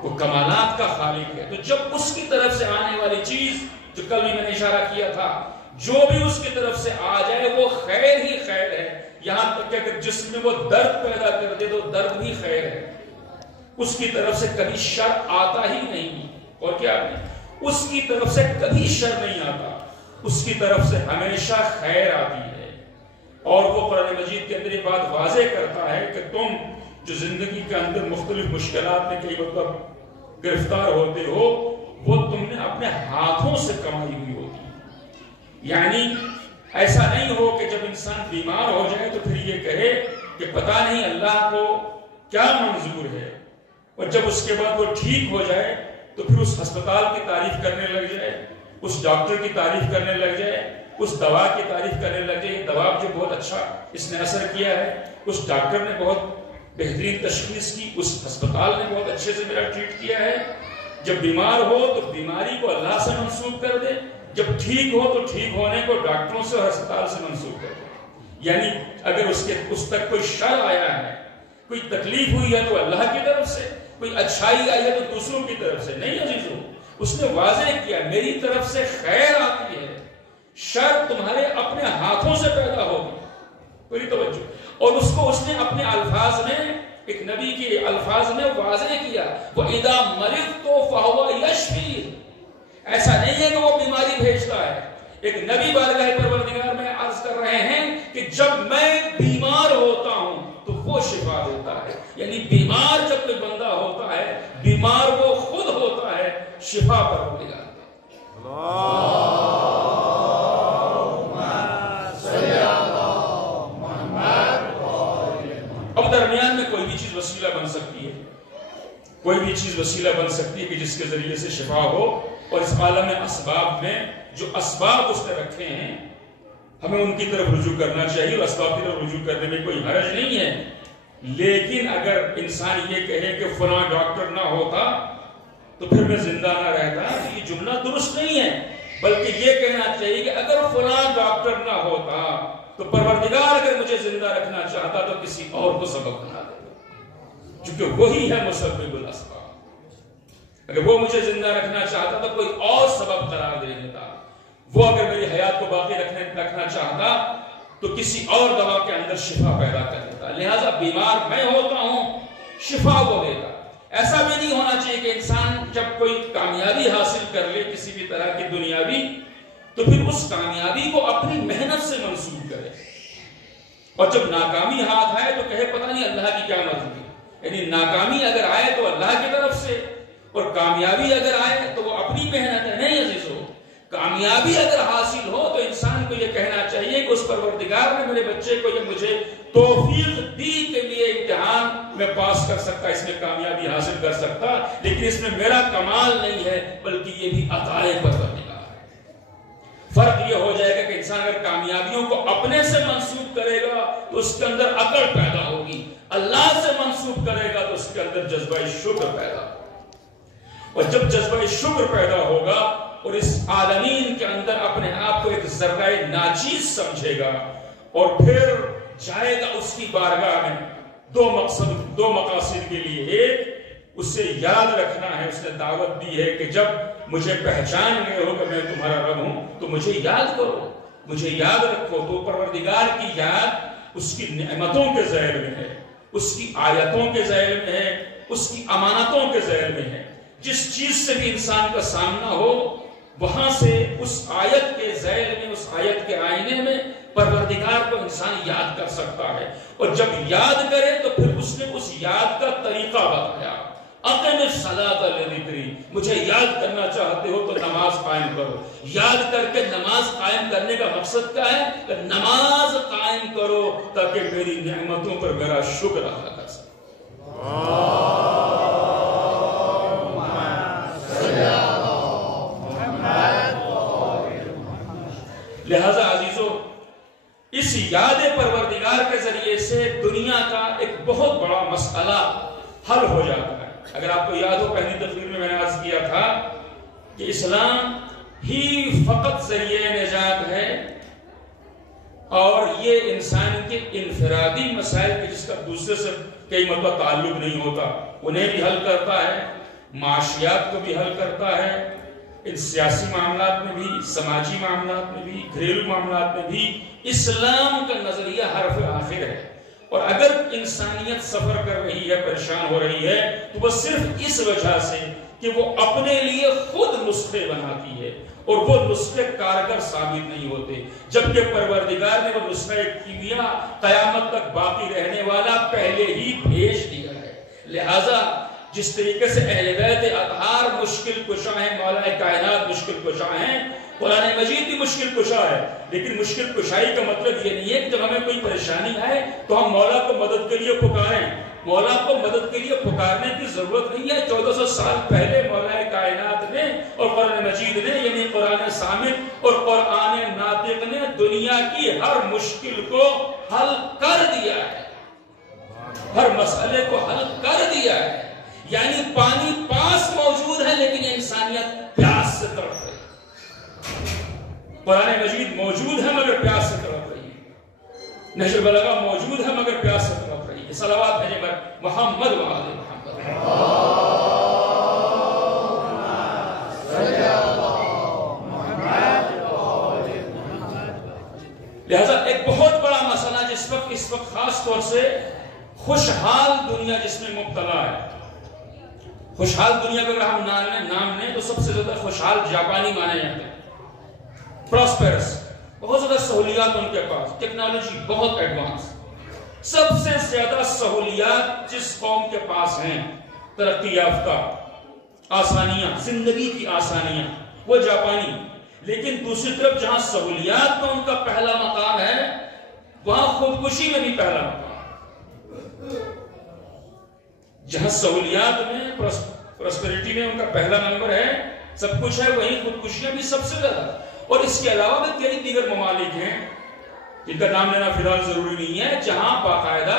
وہ کمالات کا خالق ہے. تو جب اس کی طرف سے آنے والی چیز جو کل بھی میں نے اشارہ کیا تھا, جو بھی اس کی طرف سے آ جائے وہ خیر ہی خیر ہے. یہاں تک کہ اگر جسم میں وہ درد پیدا کر دے تو درد بھی خیر ہے. اس کی طرف سے کبھی شر آتا ہی نہیں. اور کیا اس کی طرف سے کبھی شر نہیں آتا, اس کی طرف سے ہمیشہ خیر آتی ہے. اور وہ قرآن مجید کے اندر یہ بات واضح کرتا ہے کہ تم جو زندگی کے اندر مختلف مشکلات میں کئی وقت گرفتار ہوتے ہو وہ تم نے اپنے ہاتھوں سے کمائی ہوئی ہوتی ہے. یعنی ایسا نہیں ہو کہ جب انسان بیمار ہو جائے تو پھر یہ کہے کہ پتہ نہیں اللہ کو کیا منظور ہے, اور جب اس کے بعد وہ ٹھیک ہو جائے تو پھر اس ہسپتال کی تعریف کرنے لگ جائے, اس ڈاکٹر کی تعریف کرنے لگ جائے, اس دوا کی تعریف کرنے لگ جائے. یہ دوا جو بہت اچھا اس نے اثر کیا ہے, اس ڈاکٹر نے بہت بہترین تشخیص کی, اس ہسپتال نے بہت اچھے سے میرا ٹریٹ کیا ہے. جب بیمار ہو تو بیماری کو اللہ سے منسوب کر دے, جب ٹھیک ہو تو ٹھیک ہونے کو ڈاکٹروں سے اور ہسپتال سے منسوب کر دے. یعنی اگر اس تک کوئی شر آیا ہے, کوئی تکلیف ہوئی ہے تو اللہ کی طرف سے, کوئی اچھائی آئی ہے تو دوسروں کی طرف سے نہیں. عزیزو, اس نے واضح کیا میری طرف سے خیر آتی ہے, شر تمہارے اپنے ہاتھوں سے پیدا ہوگی. پوری توجہ. اور اس کو اس نے اپنے الفاظ میں, ایک نبی کے الفاظ میں واضح کیا, وَإِذَا مَرِضْتُ فَهُوَ يَشْفِينِ. ایسا نہیں ہے کہ وہ بیماری بھیجتا ہے. ایک نبی بارگاہ پروردگار میں عرض کر رہے ہیں کہ جب میں بیمار ہوتا ہوں تو وہ شفا دیتا ہے. یعنی بیمار جب کوئی بندہ ہوتا ہے, بیمار وہ خود ہوتا ہے, شفا پروردگار. اب درمیان میں کوئی بھی چیز وسیلہ بن سکتی ہے, کوئی بھی چیز وسیلہ بن سکتی ہے کہ جس کے ذریعے سے شفا ہو. اور اس عالم اسباب میں جو اسباب اس نے رکھے ہیں ہمیں ان کی طرف رجوع کرنا چاہیے, اور اسباب کی طرف رجوع کرنے میں کوئی حرج نہیں ہے. لیکن اگر انسان یہ کہے کہ فلاں ڈاکٹر نہ ہوتا تو پھر میں زندہ نہ رہتا. یہ جملہ درست نہیں ہے، بلکہ یہ کہنا چاہیے کہ اگر فلاں ڈاکٹر نہ ہوتا تو پروردگار اگر مجھے زندہ رکھنا چاہتا تو کسی اور کو سبب بنا دیتا، چونکہ وہی ہے مسبب الاسباب. اگر وہ مجھے زندہ رکھنا چاہتا تو کوئی اور سبب قرار دے دیتا. وہ اگر میری حیات کو باقی رکھنا چاہتا تو کسی اور دوا کے اندر شفا پیدا کر دیتا. لہٰذا بیمار میں ہوتا ہوں، شفا وہ دیتا. ایسا بھی نہیں ہونا چاہیے کہ انسان جب کوئی کامیابی حاصل کر لے کسی بھی طرح کی دنیاوی تو پھر اس کامیابی کو اپنی محنت سے منسوب کرے، اور جب ناکامی ہاتھ آئے تو کہے پتہ نہیں اللہ کی کیا مرضی. یعنی ناکامی اگر آئے تو اللہ کی طرف سے، اور کامیابی اگر آئے تو وہ اپنی محنت ہے. نہیں عزیزو، کامیابی اگر حاصل ہو تو انسان کو یہ کہنا چاہیے کہ اس پروردگار نے میرے بچے کو یہ مجھے توفیق دی کے لیے امتحان میں پاس کر سکتا، اس میں کامیابی حاصل کر سکتا، لیکن اس میں میرا کمال نہیں ہے بلکہ یہ بھی عطائے پروردگار ہے. فرق یہ ہو جائے گا کہ انسان اگر کامیابیوں کو اپنے سے منسوب کرے گا تو اس کے اندر عقل پیدا ہوگی، اللہ سے منسوب کرے گا تو اس کے اندر جذبہ شکر پیدا ہوگا. اور جب جذبہ شکر پیدا ہوگا اور اس عالمین کے اندر اپنے آپ کو ایک ذرہ ناچیز سمجھے گا اور پھر جائے گا اس کی بارگاہ میں دو مقاصد کے لیے. ایک، اسے یاد رکھنا ہے، اس نے دعوت دی ہے کہ جب مجھے پہچان گئے ہو کہ میں تمہارا رب ہوں تو مجھے یاد کرو، مجھے یاد رکھو. تو پروردگار کی یاد اس کی نعمتوں کے ذیل میں ہے، اس کی آیتوں کے ذیل میں ہے، اس کی امانتوں کے ذیل میں ہے. جس چیز سے بھی انسان کا سامنا ہو وہاں سے اس آیت کے ذیل میں، اس آیت کے آئینے میں پروردگار کو انسان یاد کر سکتا ہے. اور جب یاد کرے تو پھر اس نے اس یاد کا طریقہ بتایا. اقم الصلاۃ لذکری، مجھے یاد کرنا چاہتے ہو تو نماز قائم کرو. یاد کر کے نماز قائم کرنے کا مقصد کیا ہے؟ کہ نماز قائم کرو تاکہ میری نعمتوں پر میرا شکر ادا کر سکے. لہذا عزیزو، اس یاد پروردگار کے ذریعے سے دنیا کا ایک بہت بڑا مسئلہ حل ہو جاتا ہے. اگر آپ کو یاد ہو پہلی تقریر میں نے عرض کیا تھا کہ اسلام ہی فقط ذریعہ نجات ہے، اور یہ انسان کے انفرادی مسائل کے جس کا دوسرے سے کئی مرتبہ تعلق نہیں ہوتا انہیں بھی حل کرتا ہے، معاشیات کو بھی حل کرتا ہے، ان سیاسی معاملات میں بھی، سماجی معاملات میں بھی، گھریلو معاملات میں بھی اسلام کا نظریہ حرف آخر ہے. اور اگر انسانیت سفر کر رہی ہے، پریشان ہو رہی ہے، تو وہ صرف اس وجہ سے کہ وہ اپنے لیے خود نسخے بناتی ہے اور وہ نسخے کارگر ثابت نہیں ہوتے، جبکہ پروردگار نے وہ نسخہ کیمیا قیامت تک باقی رہنے والا پہلے ہی بھیج دیا ہے. لہذا جس طریقے سے اہل بیت اطہار مشکل کشا ہیں، مولا کائنات مشکل کشا ہیں، قرآن مجید بھی مشکل کشا ہے، لیکن مشکل کشائی کا مطلب یہ نہیں ہے کہ جب ہمیں کوئی پریشانی آئے تو ہم مولا کو مدد کے لیے پکاریں. مولا کو مدد کے لیے پکارنے کی ضرورت نہیں ہے. 1400 سال پہلے مولا کائنات نے اور قرآن مجید نے، یعنی قرآن صامت اور قرآن ناطق نے دنیا کی ہر مشکل کو حل کر دیا ہے، ہر مسئلے کو حل کر دیا ہے. یعنی پانی پاس موجود ہے لیکن انسانیت پیاس سے تڑپ رہی ہے. قرآن مجید موجود ہے مگر پیاس سے تڑپ رہی ہے. نہج البلاغہ موجود ہے مگر پیاس سے تڑپ رہی ہے. صلوات بھیجے پر محمد و آل محمد. لہذا ایک بہت بڑا مسئلہ اس وقت خاص طور سے خوشحال دنیا جس میں مبتلا ہے. خوشحال دنیا کا اگر ہم نام لیں تو سب سے زیادہ خوشحال جاپانی مانے جاتے ہیں. پراسپیرس، بہت زیادہ سہولیات ان کے پاس، ٹیکنالوجی بہت ایڈوانس. سب سے زیادہ سہولیات جس قوم کے پاس ہیں، ترقی یافتہ، آسانیاں، زندگی کی آسانیاں، وہ جاپانی. لیکن دوسری طرف جہاں سہولیات میں ان کا پہلا مقام ہے وہاں خودکشی میں بھی پہلا مقام. جہاں سہولیات میں، پراسپیرٹی میں ان کا پہلا نمبر ہے، سب کچھ ہے، وہیں خودکشیاں بھی سب سے زیادہ. اور اس کے علاوہ بھی کئی دیگر ممالک ہیں جن کا نام لینا فی الحال ضروری نہیں ہے، جہاں باقاعدہ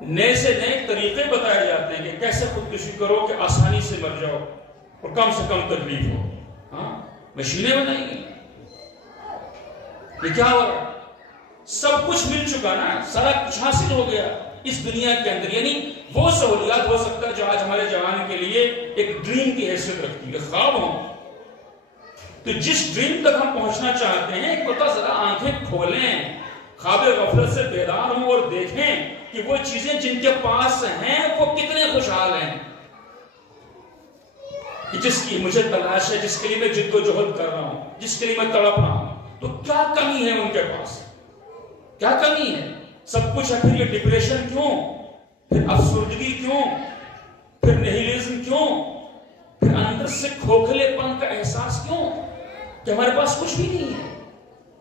نئے سے نئے طریقے بتائے جاتے ہیں کہ کیسے خودکشی کرو کہ آسانی سے مر جاؤ اور کم سے کم تکلیف ہو. ہاں مشینیں بنائی گئی. یہ کیا ہو رہا؟ سب کچھ مل چکا نا, سارا کچھ حاصل ہو گیا اس دنیا کے اندر. یعنی وہ سہولیات ہو سکتا ہے جو آج ہمارے جوان کے لیے ایک ڈریم کی حیثیت رکھتی ہے, خواب ہوں. تو جس ڈریم تک ہم پہنچنا چاہتے ہیں ایک بتا ذرا آنکھیں کھولیں, خواب غفلت سے بیدار ہوں اور دیکھیں کہ وہ چیزیں جن کے پاس ہیں وہ کتنے خوشحال ہیں. کہ جس کی مجھے تلاش ہے, جس کے لیے میں جد و جہد کر رہا ہوں, جس کے لیے میں تڑپ رہا ہوں, تو کیا کمی ہے ان کے پاس؟ کیا کمی ہے؟ سب کچھ ہے, پھر یہ ڈپریشن کیوں, پھر افسردگی کیوں, پھر نیہیلزم کیوں, پھر اندر سے کھوکھلے پن کا احساس کیوں کہ ہمارے پاس کچھ بھی نہیں ہے؟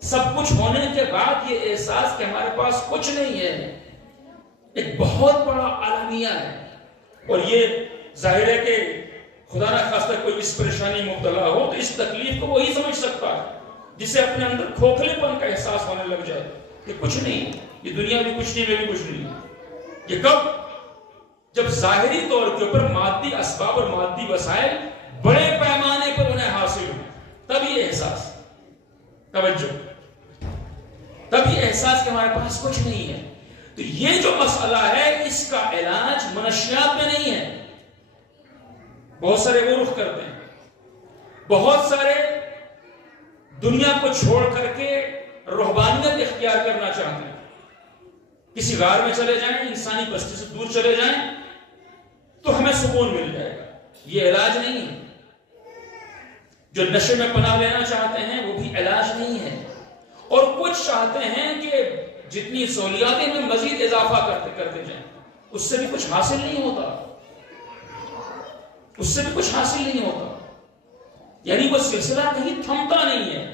سب کچھ ہونے کے بعد یہ احساس کہ ہمارے پاس کچھ نہیں ہے ایک بہت بڑا المیہ ہے. اور یہ ظاہر ہے کہ خدا نہ خواستہ کوئی اس پریشانی مبتلا ہو تو اس تکلیف کو وہی سمجھ سکتا ہے جسے اپنے اندر کھوکھلے پن کا احساس ہونے لگ جائے کہ کچھ نہیں, یہ دنیا بھی کچھ نہیں, میں بھی کچھ نہیں. یہ کب؟ جب ظاہری طور کے اوپر مادی اسباب اور مادی وسائل بڑے پیمانے پر انہیں حاصل ہو, تب یہ احساس, توجہ, تب یہ احساس کہ ہمارے پاس کچھ نہیں ہے. تو یہ جو مسئلہ ہے اس کا علاج منشیات میں نہیں ہے. بہت سارے وہ رخ کرتے ہیں, بہت سارے دنیا کو چھوڑ کر کے روحانیت اختیار کرنا چاہتے ہیں. کسی غار میں چلے جائیں, انسانی بستی سے دور چلے جائیں تو ہمیں سکون مل جائے گا. یہ علاج نہیں ہے. جو نشے میں پناہ لینا چاہتے ہیں وہ بھی علاج نہیں ہے. اور کچھ چاہتے ہیں کہ جتنی سہولیات میں مزید اضافہ کرتے جائیں, اس سے بھی کچھ حاصل نہیں ہوتا, اس سے بھی کچھ حاصل نہیں ہوتا. یعنی وہ سلسلہ کہیں تھمتا نہیں ہے.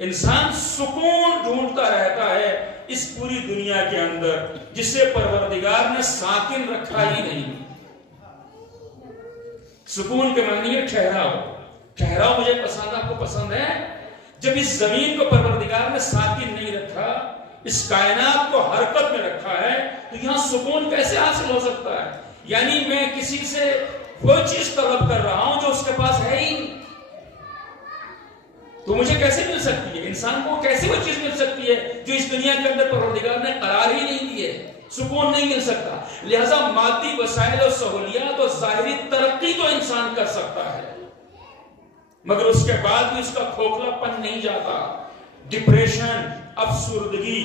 انسان سکون ڈھونڈتا رہتا ہے اس پوری دنیا کے اندر جسے پروردگار نے ساکن رکھا ہی نہیں. سکون کے معنی ہے ٹھہراؤ. ٹھہراؤ مجھے پسند, آپ کو پسند ہے. جب اس زمین کو پروردگار نے ساکن نہیں رکھا, اس کائنات کو حرکت میں رکھا ہے, تو یہاں سکون کیسے حاصل ہو سکتا ہے؟ یعنی میں کسی سے وہ چیز طلب کر رہا ہوں جو اس کے پاس ہے ہی, تو مجھے کیسے مل سکتی ہے؟ انسان کو کیسے وہ چیز مل سکتی ہے جو اس دنیا کے اندر پروردگار نے قرار ہی نہیں دی ہے؟ سکون نہیں مل سکتا. لہذا مادی وسائل اور سہولیات اور ظاہری ترقی تو انسان کر سکتا ہے, مگر اس کے بعد بھی اس کا کھوکھلا پن نہیں جاتا. ڈپریشن, افسردگی,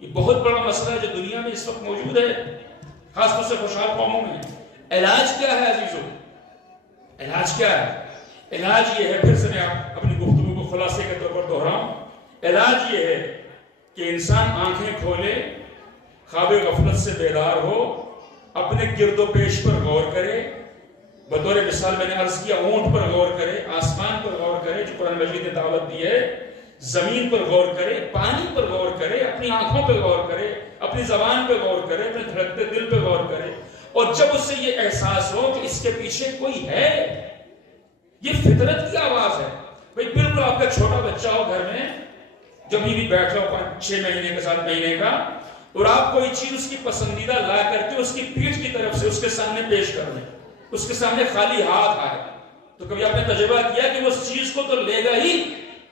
یہ بہت بڑا مسئلہ ہے جو دنیا میں اس وقت موجود ہے, خاص طور سے خوشحال قوموں میں. علاج کیا ہے عزیزو؟ علاج کیا ہے؟ علاج یہ ہے, پھر سے میں اپنی گفتگو کو خلاصے کے طور پر دہراؤں. علاج یہ ہے کہ انسان آنکھیں کھولے, خواب غفلت سے بیدار ہو, اپنے گرد و پیش پر غور کرے. بطور مثال میں نے عرض کیا, اونٹ پر غور کرے, آسمان پر غور کرے جو قرآن مجید نے دعوت دی ہے, زمین پر غور کرے, پانی پر غور کرے, اپنی آنکھوں پہ غور کرے, اپنی زبان پہ غور کرے, اپنے دھڑکتے دل پہ غور کرے. اور جب اس سے یہ احساس ہو کہ اس کے پیچھے کوئی ہے, یہ فطرت کی آواز ہے. بھئی بالکل آپ کا چھوٹا بچہ ہو گھر میں, جب بھی بیٹھا ہو 5-6 مہینے کا 7 مہینے کا, اور آپ کوئی چیز اس کی پسندیدہ لا کر کے اس کی پیٹھ کی طرف سے اس کے سامنے پیش کر دیں, اس کے سامنے خالی ہاتھ آئے, تو کبھی آپ نے تجربہ کیا کہ وہ اس چیز کو تو لے گا ہی,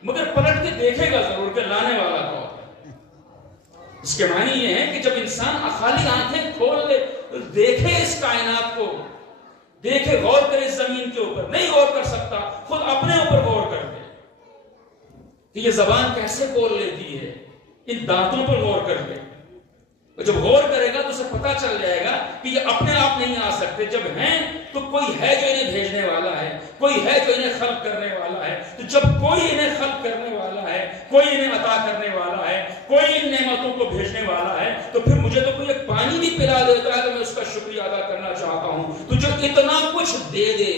مگر پلٹ کے دیکھے گا ضرور کہ لانے والا کون ہے. اس کے معنی یہ ہے کہ جب انسان خالی آنکھیں کھول لے, دیکھے اس کائنات کو, دیکھے, غور کرے اس زمین کے اوپر, نہیں غور کر سکتا خود اپنے اوپر غور کر دے کہ یہ زبان کیسے بول لیتی ہے, ان دانتوں پر غور کر دے. جب غور کرے گا تو اسے پتا چل جائے گا کہ یہ اپنے آپ نہیں آ سکتے, جب ہیں تو کوئی ہے جو انہیں بھیجنے والا ہے, کوئی ہے جو انہیں خلق کرنے والا ہے. تو جب کوئی انہیں خلق کرنے والا ہے, کوئی انہیں عطا کرنے والا ہے, کوئی ان نعمتوں کو بھیجنے والا ہے, تو پھر مجھے تو کوئی ایک پانی بھی پلا دیتا ہے تو میں اس کا شکریہ ادا کرنا چاہتا ہوں. تو جو اتنا کچھ دے دے,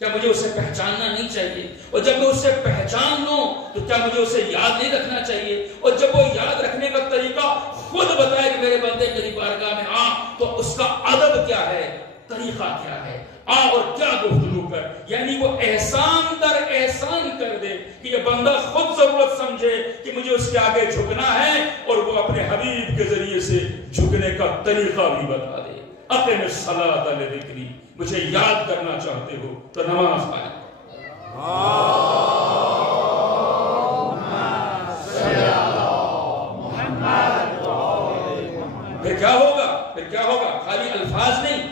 کیا مجھے اسے پہچاننا نہیں چاہیے؟ اور جب میں اسے پہچان لوں تو کیا مجھے اسے یاد نہیں رکھنا چاہیے؟ اور جب وہ یاد رکھنے کا طریقہ خود بتائے کہ میرے بندے میری بارگاہ میں آ, تو اس کا ادب کیا ہے, طریقہ کیا ہے, آ اور کیا گفتگو کر. یعنی وہ احسان در احسان کر دے کہ یہ بندہ خود ضرورت سمجھے کہ مجھے اس کے آگے جھکنا ہے, اور وہ اپنے حبیب کے ذریعے سے جھکنے کا طریقہ بھی بتا دے. اقم الصلاۃ لذکری، مجھے یاد کرنا چاہتے ہو تو نماز آئے. پھر کیا ہوگا؟ پھر کیا ہوگا؟ خالی الفاظ نہیں،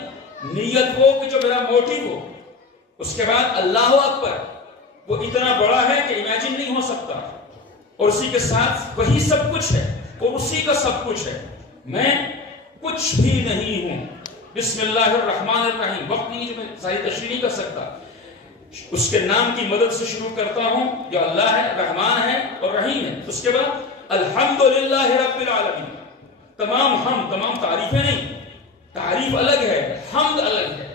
نیت ہو کہ جو میرا موٹیو ہو. اس کے بعد اللہ اکبر، وہ اتنا بڑا ہے کہ امیجن نہیں ہو سکتا، اور اسی کے ساتھ وہی سب کچھ ہے اور اسی کا سب کچھ ہے. میں کچھ بھی نہیں ہوں. بسم اللہ الرحمن الرحیم، وقت نہیں جو میں ساری تشریح نہیں کر سکتا. اس کے نام کی مدد سے شروع کرتا ہوں جو اللہ ہے، رحمان ہے اور رحیم ہے. اس کے بعد الحمدللہ رب العالمین. تمام تعریفیں نہیں، تعریف الگ ہے، حمد الگ ہے.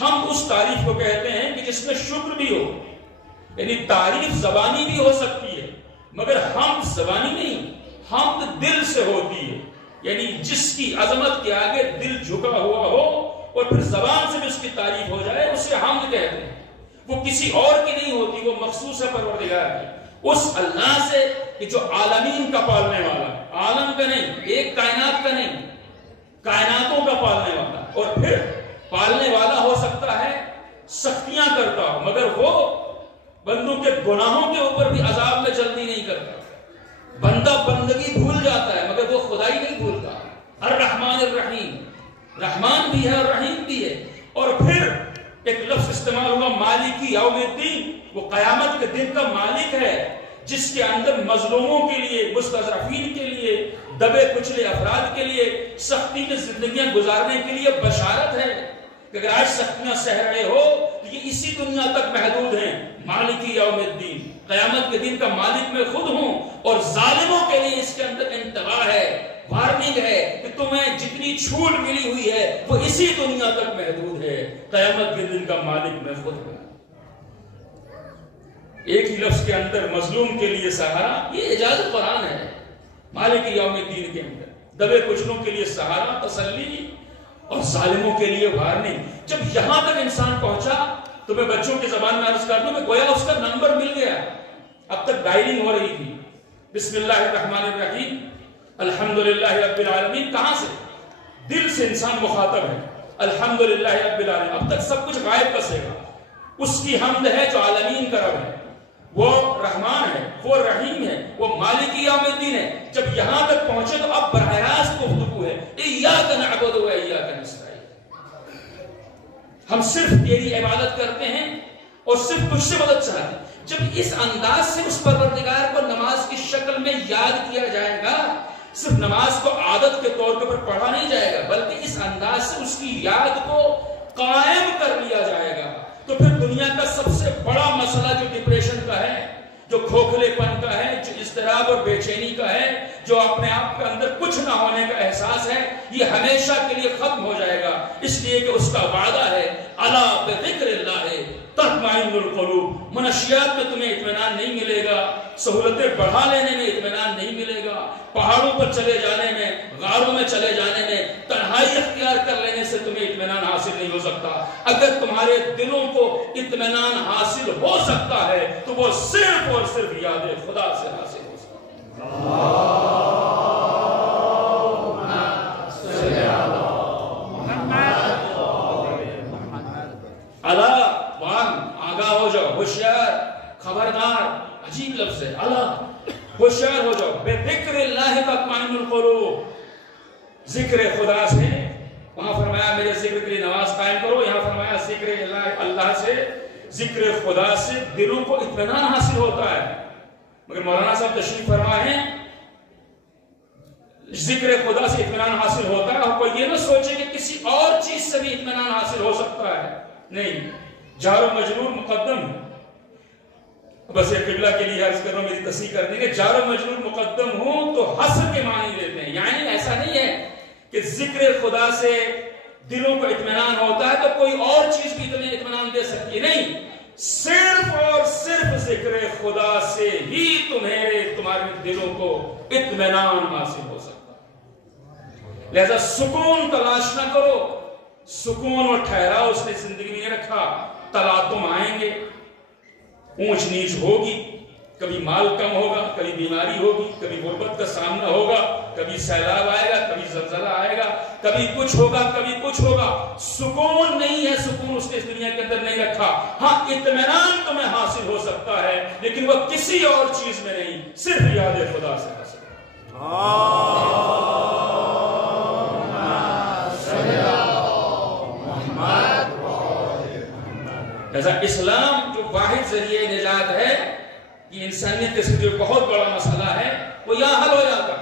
ہم اس تعریف کو کہتے ہیں کہ جس میں شکر بھی ہو. یعنی تعریف زبانی بھی ہو سکتی ہے مگر حمد زبانی نہیں، حمد دل سے ہوتی ہے. یعنی جس کی عظمت کے آگے دل جھکا ہوا ہو اور پھر زبان سے بھی اس کی تعریف ہو جائے، اسے حمد کہتے ہیں. وہ کسی اور کی نہیں ہوتی، وہ مخصوص ہے پروردگار کی، اس اللہ سے کہ جو عالمین کا پالنے والا، عالم کا نہیں، ایک کائنات کا نہیں، کائناتوں کا پالنے والا. اور پھر پالنے والا ہو سکتا ہے سختیاں کرتا ہو مگر وہ بندوں کے گناہوں کے اوپر بھی عذاب میں جلدی نہیں کرتا. بندہ بندگی بھول جاتا ہے مگر وہ خدائی نہیں بھولتا. الرحمن الرحیم، رحمان بھی ہے اور رحیم بھی ہے. اور پھر ایک لفظ استعمال ہوا مالکی یوم الدین، وہ قیامت کے دن کا مالک ہے جس کے اندر مظلوموں کے لیے، مستضعفین کے لیے، دبے کچلے افراد کے لیے سختی میں زندگیاں گزارنے کے لیے بشارت ہے کہ اگر آج سختیاں سہ رہے ہو تو یہ اسی دنیا تک محدود ہیں. مالکی یوم الدین، قیامت کے دن کا مالک میں خود ہوں. اور ظالموں کے لیے اس کے اندر انتباہ ہے، وارننگ ہے کہ تمہیں جتنی چھوٹ ملی ہوئی ہے وہ اسی دنیا تک محدود ہے. قیامت کے دن کا مالک میں خود ہوں. ایک ہی لفظ کے اندر مظلوم کے لیے سہارا، یہ اعجاز قرآن ہے. مالک یوم الدین کے اندر دبے کچلوں کے لیے سہارا، تسلی، اور ظالموں کے لیے وارننگ. جب یہاں تک انسان پہنچا تو میں بچوں کی زبان میں عرض کر دوں کہ گویا اس کا نمبر مل گیا. اب تک ڈائلنگ ہو رہی تھی. بسم اللہ الرحمن الرحیم، الحمدللہ رب العالمین. کہاں سے؟ دل سے انسان مخاطب ہے. الحمدللہ رب العالمین، اب تک سب کچھ غائب کسے گا. اس کی حمد ہے جو عالمین کا رب ہے، وہ رحمان ہے، وہ رحیم ہے، وہ مالک یوم الدین ہے. جب یہاں تک پہنچے تو اب براہ راست گفتگو ہے ایاک نعبد و ایاک نستعین. ہم صرف تیری عبادت کرتے ہیں اور صرف تجھ سے مدد چاہتے ہیں. جب اس انداز سے اس پروردگار کو نماز کی شکل میں یاد کیا جائے گا، صرف نماز کو عادت کے طور پر پڑھا نہیں جائے گا بلکہ اس انداز سے اس کی یاد کو قائم کر لیا جائے گا، تو پھر دنیا کا سب سے بڑا مسئلہ جو ڈپریشن کا ہے، جو کھوکھلے پن کا ہے، جو اضطراب اور بے چینی کا ہے، جو اپنے آپ کے اندر کچھ نہ ہونے کا احساس ہے، یہ ہمیشہ کے لیے ختم ہو جائے گا. اس لیے کہ اس کا وعدہ ہے الا بذکر اللہ تطمئن القلوب. منشیات میں تمہیں اطمینان نہیں ملے گا، سہولتیں بڑھا لینے میں اطمینان نہیں ملے گا، پہاڑوں پر چلے جانے میں، غاروں میں چلے جانے میں، تنہائی اختیار کر لینے سے تمہیں اطمینان حاصل نہیں ہو سکتا. اگر تمہارے دلوں کو اطمینان حاصل ہو سکتا ہے تو وہ صرف اور صرف یاد خدا سے حاصل ہو سکتا ہے. اللہ وان، آگاہ ہو جاؤ، ہوشیار، خبردار. عجیب لفظ ہے اللہ. ہوشیار ہو جاؤ. بے ذکر اللہ تطمئن القلوب، ذکر خدا سے. وہاں فرمایا میرے ذکر کے لیے نماز قائم کرو، یہاں فرمایا ذکر اللہ سے، ذکر خدا سے دلوں کو اطمینان حاصل ہوتا ہے. مگر مولانا صاحب تشریف فرمائے ہیں ذکر خدا سے اطمینان حاصل ہوتا ہے، اور کوئی یہ نہ سوچے کہ کسی اور چیز سے بھی اطمینان حاصل ہو سکتا ہے. نہیں، جار و مجرور مقدم. بس یہ قبلہ کے لیے عرض کر رہا ہوں، میری تصحیح کر دیں گے. جار و مجرور مقدم ہوں تو حسر کے معنی لیتے ہیں. یعنی ایسا نہیں ہے کہ ذکر خدا سے دلوں کو اطمینان ہوتا ہے تو کوئی اور چیز بھی تمہیں اطمینان دے سکتی ہے. نہیں، صرف اور صرف ذکر خدا سے ہی تمہارے دلوں کو اطمینان حاصل ہو سکتا ہے. لہذا سکون تلاش نہ کرو. سکون اور ٹھہراؤ اس نے زندگی میں رکھا. تلاطم آئیں گے، اونچ نیچ ہوگی، کبھی مال کم ہوگا، کبھی بیماری ہوگی، کبھی غربت کا سامنا ہوگا، کبھی سیلاب آئے گا، کبھی زلزلہ آئے گا، کبھی کچھ ہوگا، کبھی کچھ ہوگا. سکون نہیں ہے، سکون اس نے اس دنیا کے اندر نہیں رکھا. ہاں اطمینان تمہیں حاصل ہو سکتا ہے، لیکن وہ کسی اور چیز میں نہیں، صرف یاد خدا سے حاصل. ایسا اسلام جو واحد ذریعہ نجات ہے، یہ انسانیت کے جو بہت بڑا مسئلہ ہے، وہ یہاں حل ہو جاتا.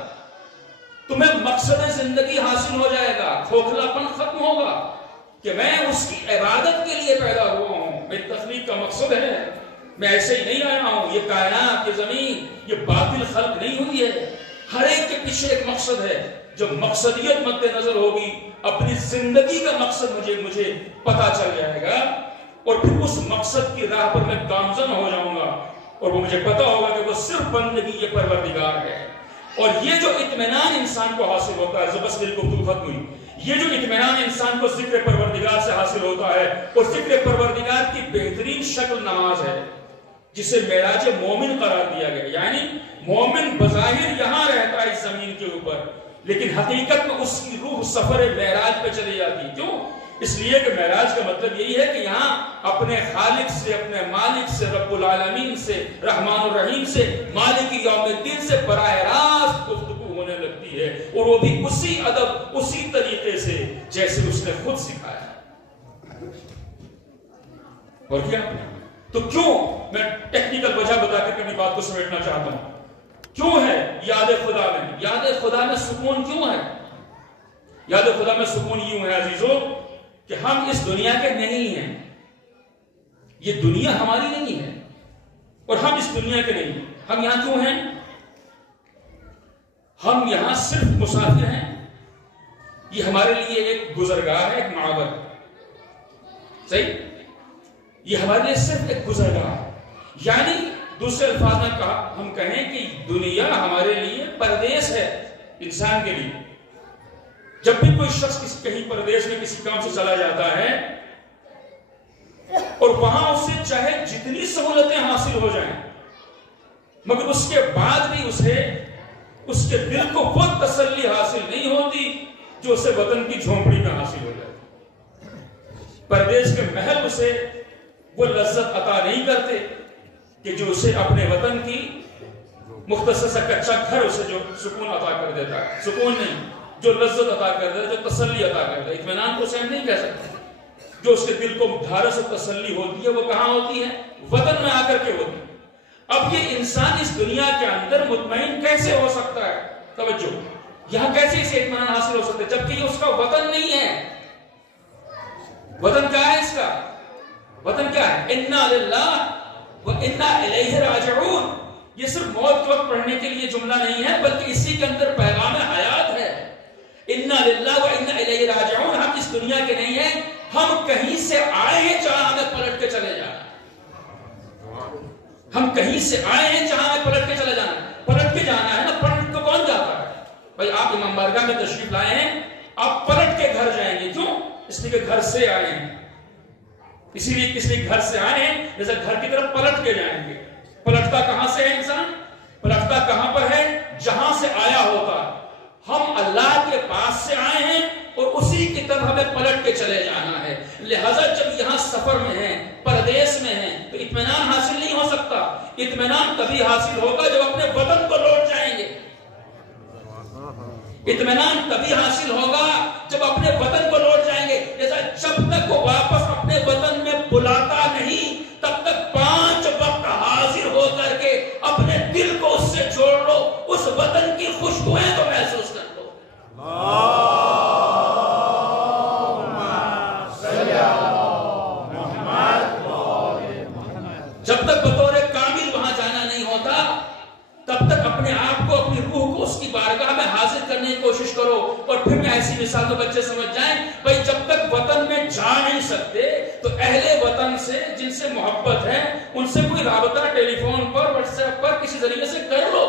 تمہیں مقصد زندگی حاصل ہو جائے گا، کھوکھلاپن ختم ہوگا کہ میں اس کی عبادت کے لیے پیدا ہوا ہوں. میری تخلیق کا مقصد ہے، میں ایسے ہی نہیں آیا ہوں. یہ کائنات، یہ زمین، یہ باطل خلق نہیں ہوئی ہے. ہر ایک کے پیچھے ایک مقصد ہے. جب مقصدیت مد نظر ہوگی، اپنی زندگی کا مقصد مجھے پتا چل جائے گا، اور پھر اس مقصد کی راہ پر میں گامزن ہو جاؤں گا، اور وہ مجھے پتا ہوگا کہ وہ صرف بندگی یہ پروردگار ہے. اور یہ جو اطمینان انسان کو حاصل ہوتا ہے، بس میری گفتگو ختم ہوئی. یہ جو اطمینان انسان کو ذکر پروردگار سے حاصل ہوتا ہے، اور ذکر پروردگار کی بہترین شکل نماز ہے، جسے معراج مومن قرار دیا گیا. یعنی مومن بظاہر یہاں رہتا ہے اس زمین کے اوپر، لیکن حقیقت میں اس کی روح سفر معراج پہ چلی جاتی ہے. کیوں؟ اس لیے کہ معراج کا مطلب یہی ہے کہ یہاں اپنے خالق سے، اپنے مالک سے، رب العالمین سے، رحمان الرحیم سے، مالک یوم الدین سے براہ راست گفتگو ہونے لگتی ہے، اور وہ بھی اسی ادب، اسی طریقے سے جیسے اس نے خود سکھایا. اور کیا؟ تو کیوں؟ میں ٹیکنیکل وجہ بتا کر اپنی بات کو سمیٹنا چاہتا ہوں. کیوں ہے یاد خدا میں؟ یاد خدا میں سکون کیوں ہے؟ یاد خدا میں سکون یوں ہے عزیزو کہ ہم اس دنیا کے نہیں ہیں. یہ دنیا ہماری نہیں ہے، اور ہم اس دنیا کے نہیں ہیں. ہم یہاں کیوں ہیں؟ ہم یہاں صرف مسافر ہیں. یہ ہمارے لیے ایک گزرگاہ ہے، ایک معبر. صحیح؟ یہ ہمارے لیے صرف ایک گزرگاہ ہے. یعنی دوسرے الفاظ میں ہم کہیں کہ دنیا ہمارے لیے پردیس ہے انسان کے لیے. جب بھی کوئی شخص کہیں پردیس میں کسی کام سے چلا جاتا ہے، اور وہاں اسے چاہے جتنی سہولتیں حاصل ہو جائیں، مگر اس کے بعد بھی اس کے دل کو وہ تسلی حاصل نہیں ہوتی جو اسے وطن کی جھونپڑی میں حاصل ہو جائے. پردیس کے محل اسے وہ لذت عطا نہیں کرتے کہ جو اسے اپنے وطن کی مختصر سا کچا گھر اسے جو سکون عطا کر دیتا ہے. سکون نہیں، جو لذت عطا کر دیتا ہے، جو تسلی عطا کرتا ہے. اطمینان کو اسے ہم نہیں کہہ سکتے. جو اس کے دل کو ڈھارس و تسلی ہوتی ہے، وہ کہاں ہوتی ہے؟ وطن میں آ کر کے ہوتی ہے. اب یہ انسان اس دنیا کے اندر مطمئن کیسے ہو سکتا ہے؟ توجہ، یہاں کیسے اسے اطمینان حاصل ہو سکتا ہے جبکہ یہ اس کا وطن نہیں ہے؟ وطن کیا ہے اس کا؟ وطن کیا ہے؟ انا للہ و انا الیہ راجعون. یہ صرف موت کے وقت پڑھنے کے لیے جملہ نہیں ہے، بلکہ اسی کے اندر پیغام حیات ہے. انا للہ و انا الیہ راجعون. ہم اس دنیا کے نہیں ہیں، ہم کہیں سے آئے ہیں جہاں ہمیں پلٹ کے چلے جانا. ہم کہیں سے آئے ہیں جہاں ہمیں پلٹ کے چلے جانا. پلٹ کے جانا ہے نا. پلٹ کو کون جاتا ہے؟ بھائی آپ امام بارگاہ میں تشریف لائے ہیں، آپ پلٹ کے گھر جائیں گے. کیوں؟ اس لیے کہ گھر سے آئے ہیں. اسی لیے کس لیے گھر سے آئے ہیں؟ جیسے گھر کی طرف پلٹ کے جائیں گے. پلٹتا کہاں سے ہے انسان؟ پلٹتا کہاں پر ہے؟ جہاں سے آیا ہوتا. ہم اللہ کے پاس سے آئے ہیں اور اسی کی طرف ہمیں پلٹ کے چلے جانا ہے. لہذا جب یہاں سفر میں ہیں، پردیس میں ہیں، تو اطمینان حاصل نہیں ہو سکتا. اطمینان تبھی حاصل ہوگا جب اپنے وطن کو لوٹ جائیں گے. اطمینان تبھی حاصل ہوگا جب اپنے وطن کو لوٹ جائیں گے. جیسا جب تک وہ واپس اپنے وطن میں بلاتا نہیں، تب تک 5 وقت حاضر ہو کر کے اپنے دل کو اس سے جوڑ لو. اس وطن کی خوشبوئیں تو محسوس کر لو. جب تک بطور کامل وہاں جانا نہیں ہوتا، تب تک اپنے آپ کو، اپنی روح کو اس کی بارگاہ میں حاضر کرنے کی کوشش کرو. اور پھر میں ایسی مثال تو بچے سمجھ جائیں، بھائی جب تک وطن میں جا نہیں سکتے تو اہل وطن سے، جن سے محبت ہے، ان سے کوئی رابطہ ٹیلی فون پر، واٹس ایپ پر کسی ذریعے سے کر لو.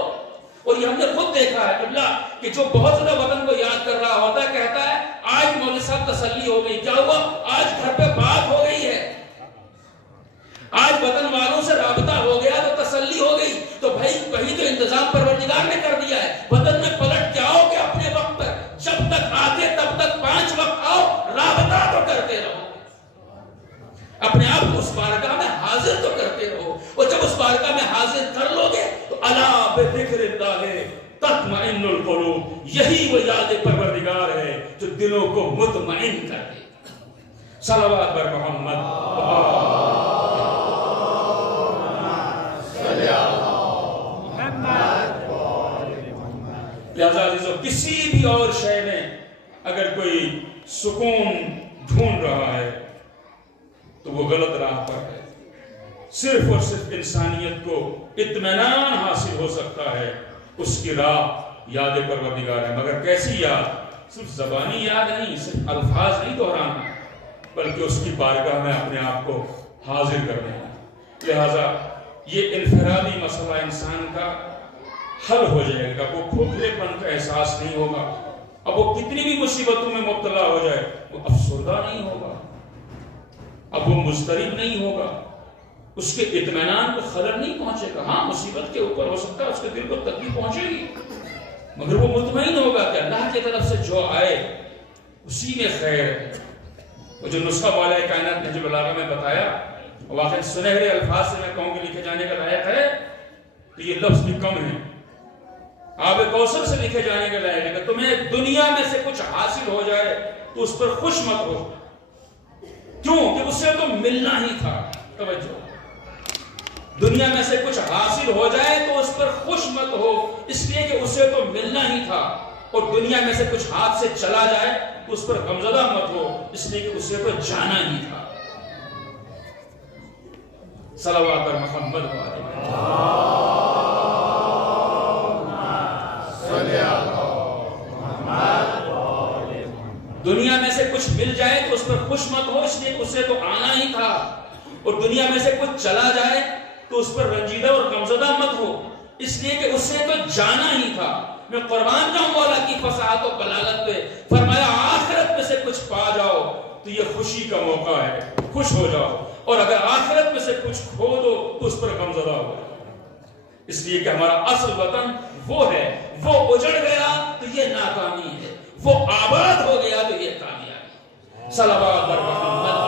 اور یہ ہم نے خود دیکھا ہے قبلہ کہ جو بہت زیادہ وطن کو یاد کر رہا ہوتا ہے، کہتا ہے آج مولوی صاحب تسلی ہو گئی. کیا ہوا؟ آج گھر پہ بات ہو گئی ہے، آج وطن والوں سے رابطہ ہو گیا تو تسلی ہو گئی. تو آپ کو اس بارگاہ میں حاضر تو کرتے رہو، اور جب اس بارگاہ میں حاضر کر لو گے تو الا بذکر اللہ تطمئن القلوب، یہی وہ یاد پروردگار ہے جو دلوں کو مطمئن کر دے گا۔ صلوات بر محمد۔ لہذا عزیزو، کسی بھی اور شے میں اگر کوئی سکون ڈھونڈ رہا ہے تو وہ غلط راہ پر ہے۔ صرف اور صرف انسانیت کو اطمینان حاصل ہو سکتا ہے، اس کی راہ یاد پروردگار ہے، مگر کیسی یاد؟ صرف زبانی یاد نہیں، صرف الفاظ نہیں دہرانا، بلکہ اس کی بارگاہ میں اپنے آپ کو حاضر کر دینا۔ لہذا یہ انفرادی مسئلہ انسان کا حل ہو جائے گا، وہ کھوکھلے پن کا احساس نہیں ہوگا، اب وہ کتنی بھی مصیبتوں میں مبتلا ہو جائے وہ افسردہ نہیں ہوگا، اب وہ مضطرب نہیں ہوگا، اس کے اطمینان کو خلل نہیں پہنچے گا۔ ہاں مصیبت کے اوپر ہو سکتا ہے اس کے دل کو تکلیف پہنچے گی، مگر وہ مطمئن ہوگا کہ اللہ کی طرف سے جو آئے اسی میں خیر ہے۔ وہ جو نسخہ بالائے کائنات نے جو بلاغہ میں بتایا، واقعی سنہرے الفاظ سے میں کہوں کہ لکھے جانے کا لائق ہے، تو یہ لفظ بھی کم ہے، آب کوثر سے لکھے جانے کے لائق ہے کہ تمہیں دنیا میں سے کچھ حاصل ہو جائے تو اس پر خوش مت ہو، کیوں کہ اس سے تو ملنا ہی تھا۔ توجہ، دنیا میں سے کچھ حاصل ہو جائے تو اس پر خوش مت ہو، اس لیے کہ اس سے تو ملنا ہی تھا، اور دنیا میں سے کچھ ہاتھ سے چلا جائے تو اس پر غمزدہ مت ہو، اس لیے کہ اس سے تو جانا ہی تھا۔ صلوات بر محمد دنیا میں سے کچھ مل جائے تو اس پر خوش مت ہو، اس لیے اس سے تو آنا ہی تھا، اور دنیا میں سے کچھ چلا جائے تو اس پر رنجیدہ اور غمزدہ مت ہو، اس لیے کہ اس سے تو جانا ہی تھا۔ میں قربان جاؤں مولا کی فصاحت و بلاغت پہ، فرمایا آخرت میں سے کچھ پا جاؤ تو یہ خوشی کا موقع ہے، خوش ہو جاؤ، اور اگر آخرت میں سے کچھ کھو دو تو اس پر غمزدہ ہو جاؤ، اس لیے کہ ہمارا اصل وطن وہ ہے، وہ اجڑ گیا تو یہ ناکامی ہے، وہ آباد ہو گیا تو یہ کامیابی۔ صلوات بر محمد۔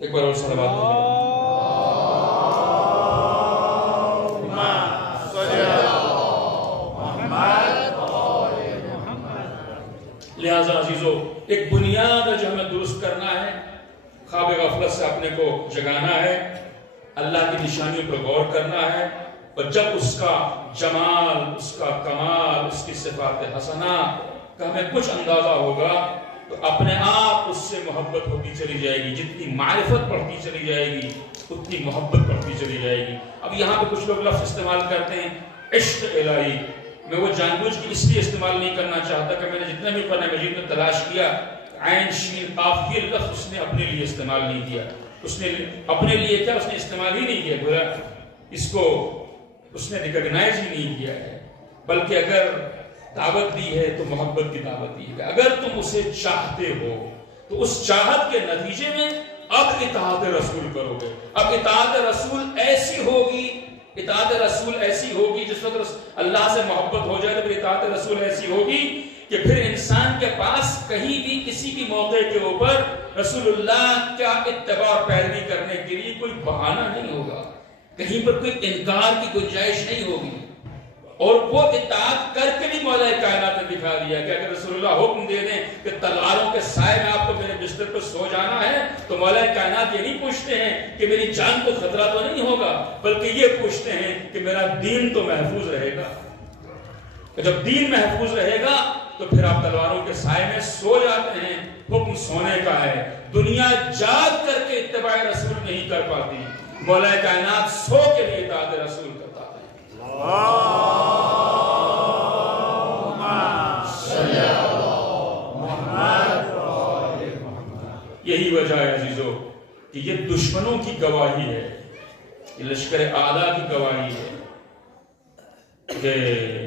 ایک بار اور صلوات۔ لہذا عزیزو، ایک بنیاد جو ہمیں درست کرنا ہے، خواب غفلت سے اپنے کو جگانا ہے، اللہ کی نشانیوں پر غور کرنا ہے، اور جب اس کا جمال، اس کا کمال، اس کی صفات حسنہ کا ہمیں کچھ اندازہ ہوگا تو اپنے آپ اس سے محبت ہوتی چلی جائے گی، جتنی معرفت بڑھتی چلی جائے گی اتنی محبت بڑھتی چلی جائے گی۔ اب یہاں پہ کچھ لوگ لفظ استعمال کرتے ہیں عشق الہی، میں وہ جان بوجھ کے اس لیے استعمال نہیں کرنا چاہتا کہ میں نے جتنے بھی قرآن مجید میں تلاش کیا، عین شین قاف، یہ لفظ اس نے اپنے لیے استعمال نہیں کیا، اس نے اپنے لیے کیا، اس نے استعمال ہی نہیں کیا، گویا اس کو اس نے ریکگنائز ہی نہیں کیا ہے، بلکہ اگر دعوت دی ہے تو محبت کی دعوت دی ہے، اگر تم اسے چاہتے ہو تو اس چاہت کے نتیجے میں اب اطاعت رسول کرو گے۔ اب اطاعت رسول ایسی ہوگی، اطاعت رسول ایسی ہوگی جس وقت اللہ سے محبت ہو جائے تو پھر اطاعت رسول ایسی ہوگی کہ پھر انسان کے پاس کہیں بھی کسی بھی موقع کے اوپر رسول اللہ کا اتباع پیروی کرنے کے لیے کوئی بہانہ نہیں ہوگا، کہیں پر کوئی انکار کی گنجائش نہیں ہوگی، اور وہ اطاعت کر کے بھی مولا کائنات نے دکھا دیا کہ اگر رسول اللہ حکم دے دیں کہ تلواروں کے سائے میں آپ کو میرے بستر پر سو جانا ہے تو مولا کائنات یہ نہیں پوچھتے ہیں کہ میری جان کو خطرہ تو نہیں ہوگا، بلکہ یہ پوچھتے ہیں کہ میرا دین تو محفوظ رہے گا۔ جب دین محفوظ رہے گا تو پھر آپ تلواروں کے سائے میں سو جاتے ہیں، حکم سونے کا ہے۔ دنیا جاگ کر کے اتباع رسول نہیں کر پاتی، مولا کائنات سو کے لیے اطاعت رسول کرتا ہے۔ یہی وجہ ہے عزیزو کہ یہ دشمنوں کی گواہی ہے، یہ لشکر اعداء کی گواہی ہے کہ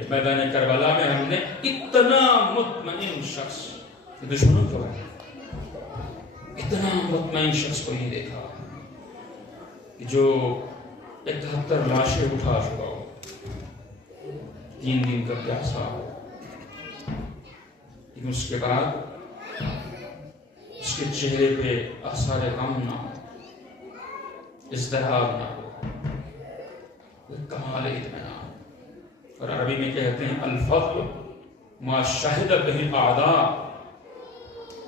میدان کربلا میں ہم نے اتنا مطمئن شخص، دشمنوں کی گواہی، اتنا مطمئن شخص کو نہیں دیکھا کہ جو 71 لاشیں اٹھا چکا ہو، 3 دن کا پیاسا ہو، لیکن اس کے بعد اس کے چہرے پہ آثار غم نہ ہو، اضطراب نہ ہو، کمال اطمینان۔ اور عربی میں کہتے ہیں الفضل ما شہد بہ اعداء،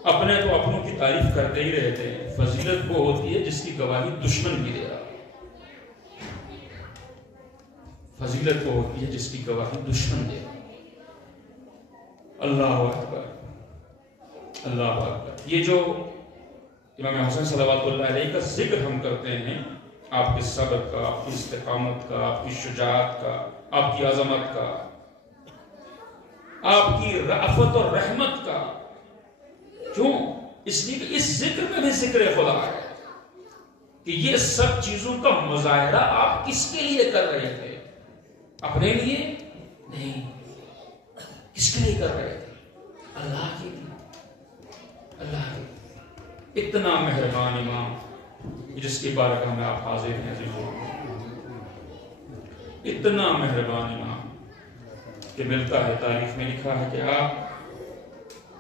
اپنے تو اپنوں کی تعریف کرتے ہی رہتے ہیں، فضیلت وہ ہوتی ہے جس کی گواہی دشمن بھی دے رہا۔ فضیلت وہ ہوتی ہے جس کی گواہی دشمن دے رہا۔ اللہ اکبر، اللہ اکبر۔ یہ جو امام حسن صلوات اللہ علیہ کا ذکر ہم کرتے ہیں، آپ کے صبر کا، آپ کی استقامت کا، آپ کی شجاعت کا، آپ کی عظمت کا، آپ کی رأفت اور رحمت کا، کیوں؟ اس لیے کہ اس ذکر میں بھی ذکر خدا ہے کہ یہ سب چیزوں کا مظاہرہ آپ کس کے لیے کر رہے تھے؟ اپنے لیے نہیں، کس کے لیے کر رہے تھے؟ اللہ کے لیے، اللہ کے لیے۔ اتنا مہربان امام جس کی بارگاہ میں آپ حاضر ہیں عزیزوں، اتنا مہربان امام کہ ملتا ہے، تاریخ میں لکھا ہے کہ آپ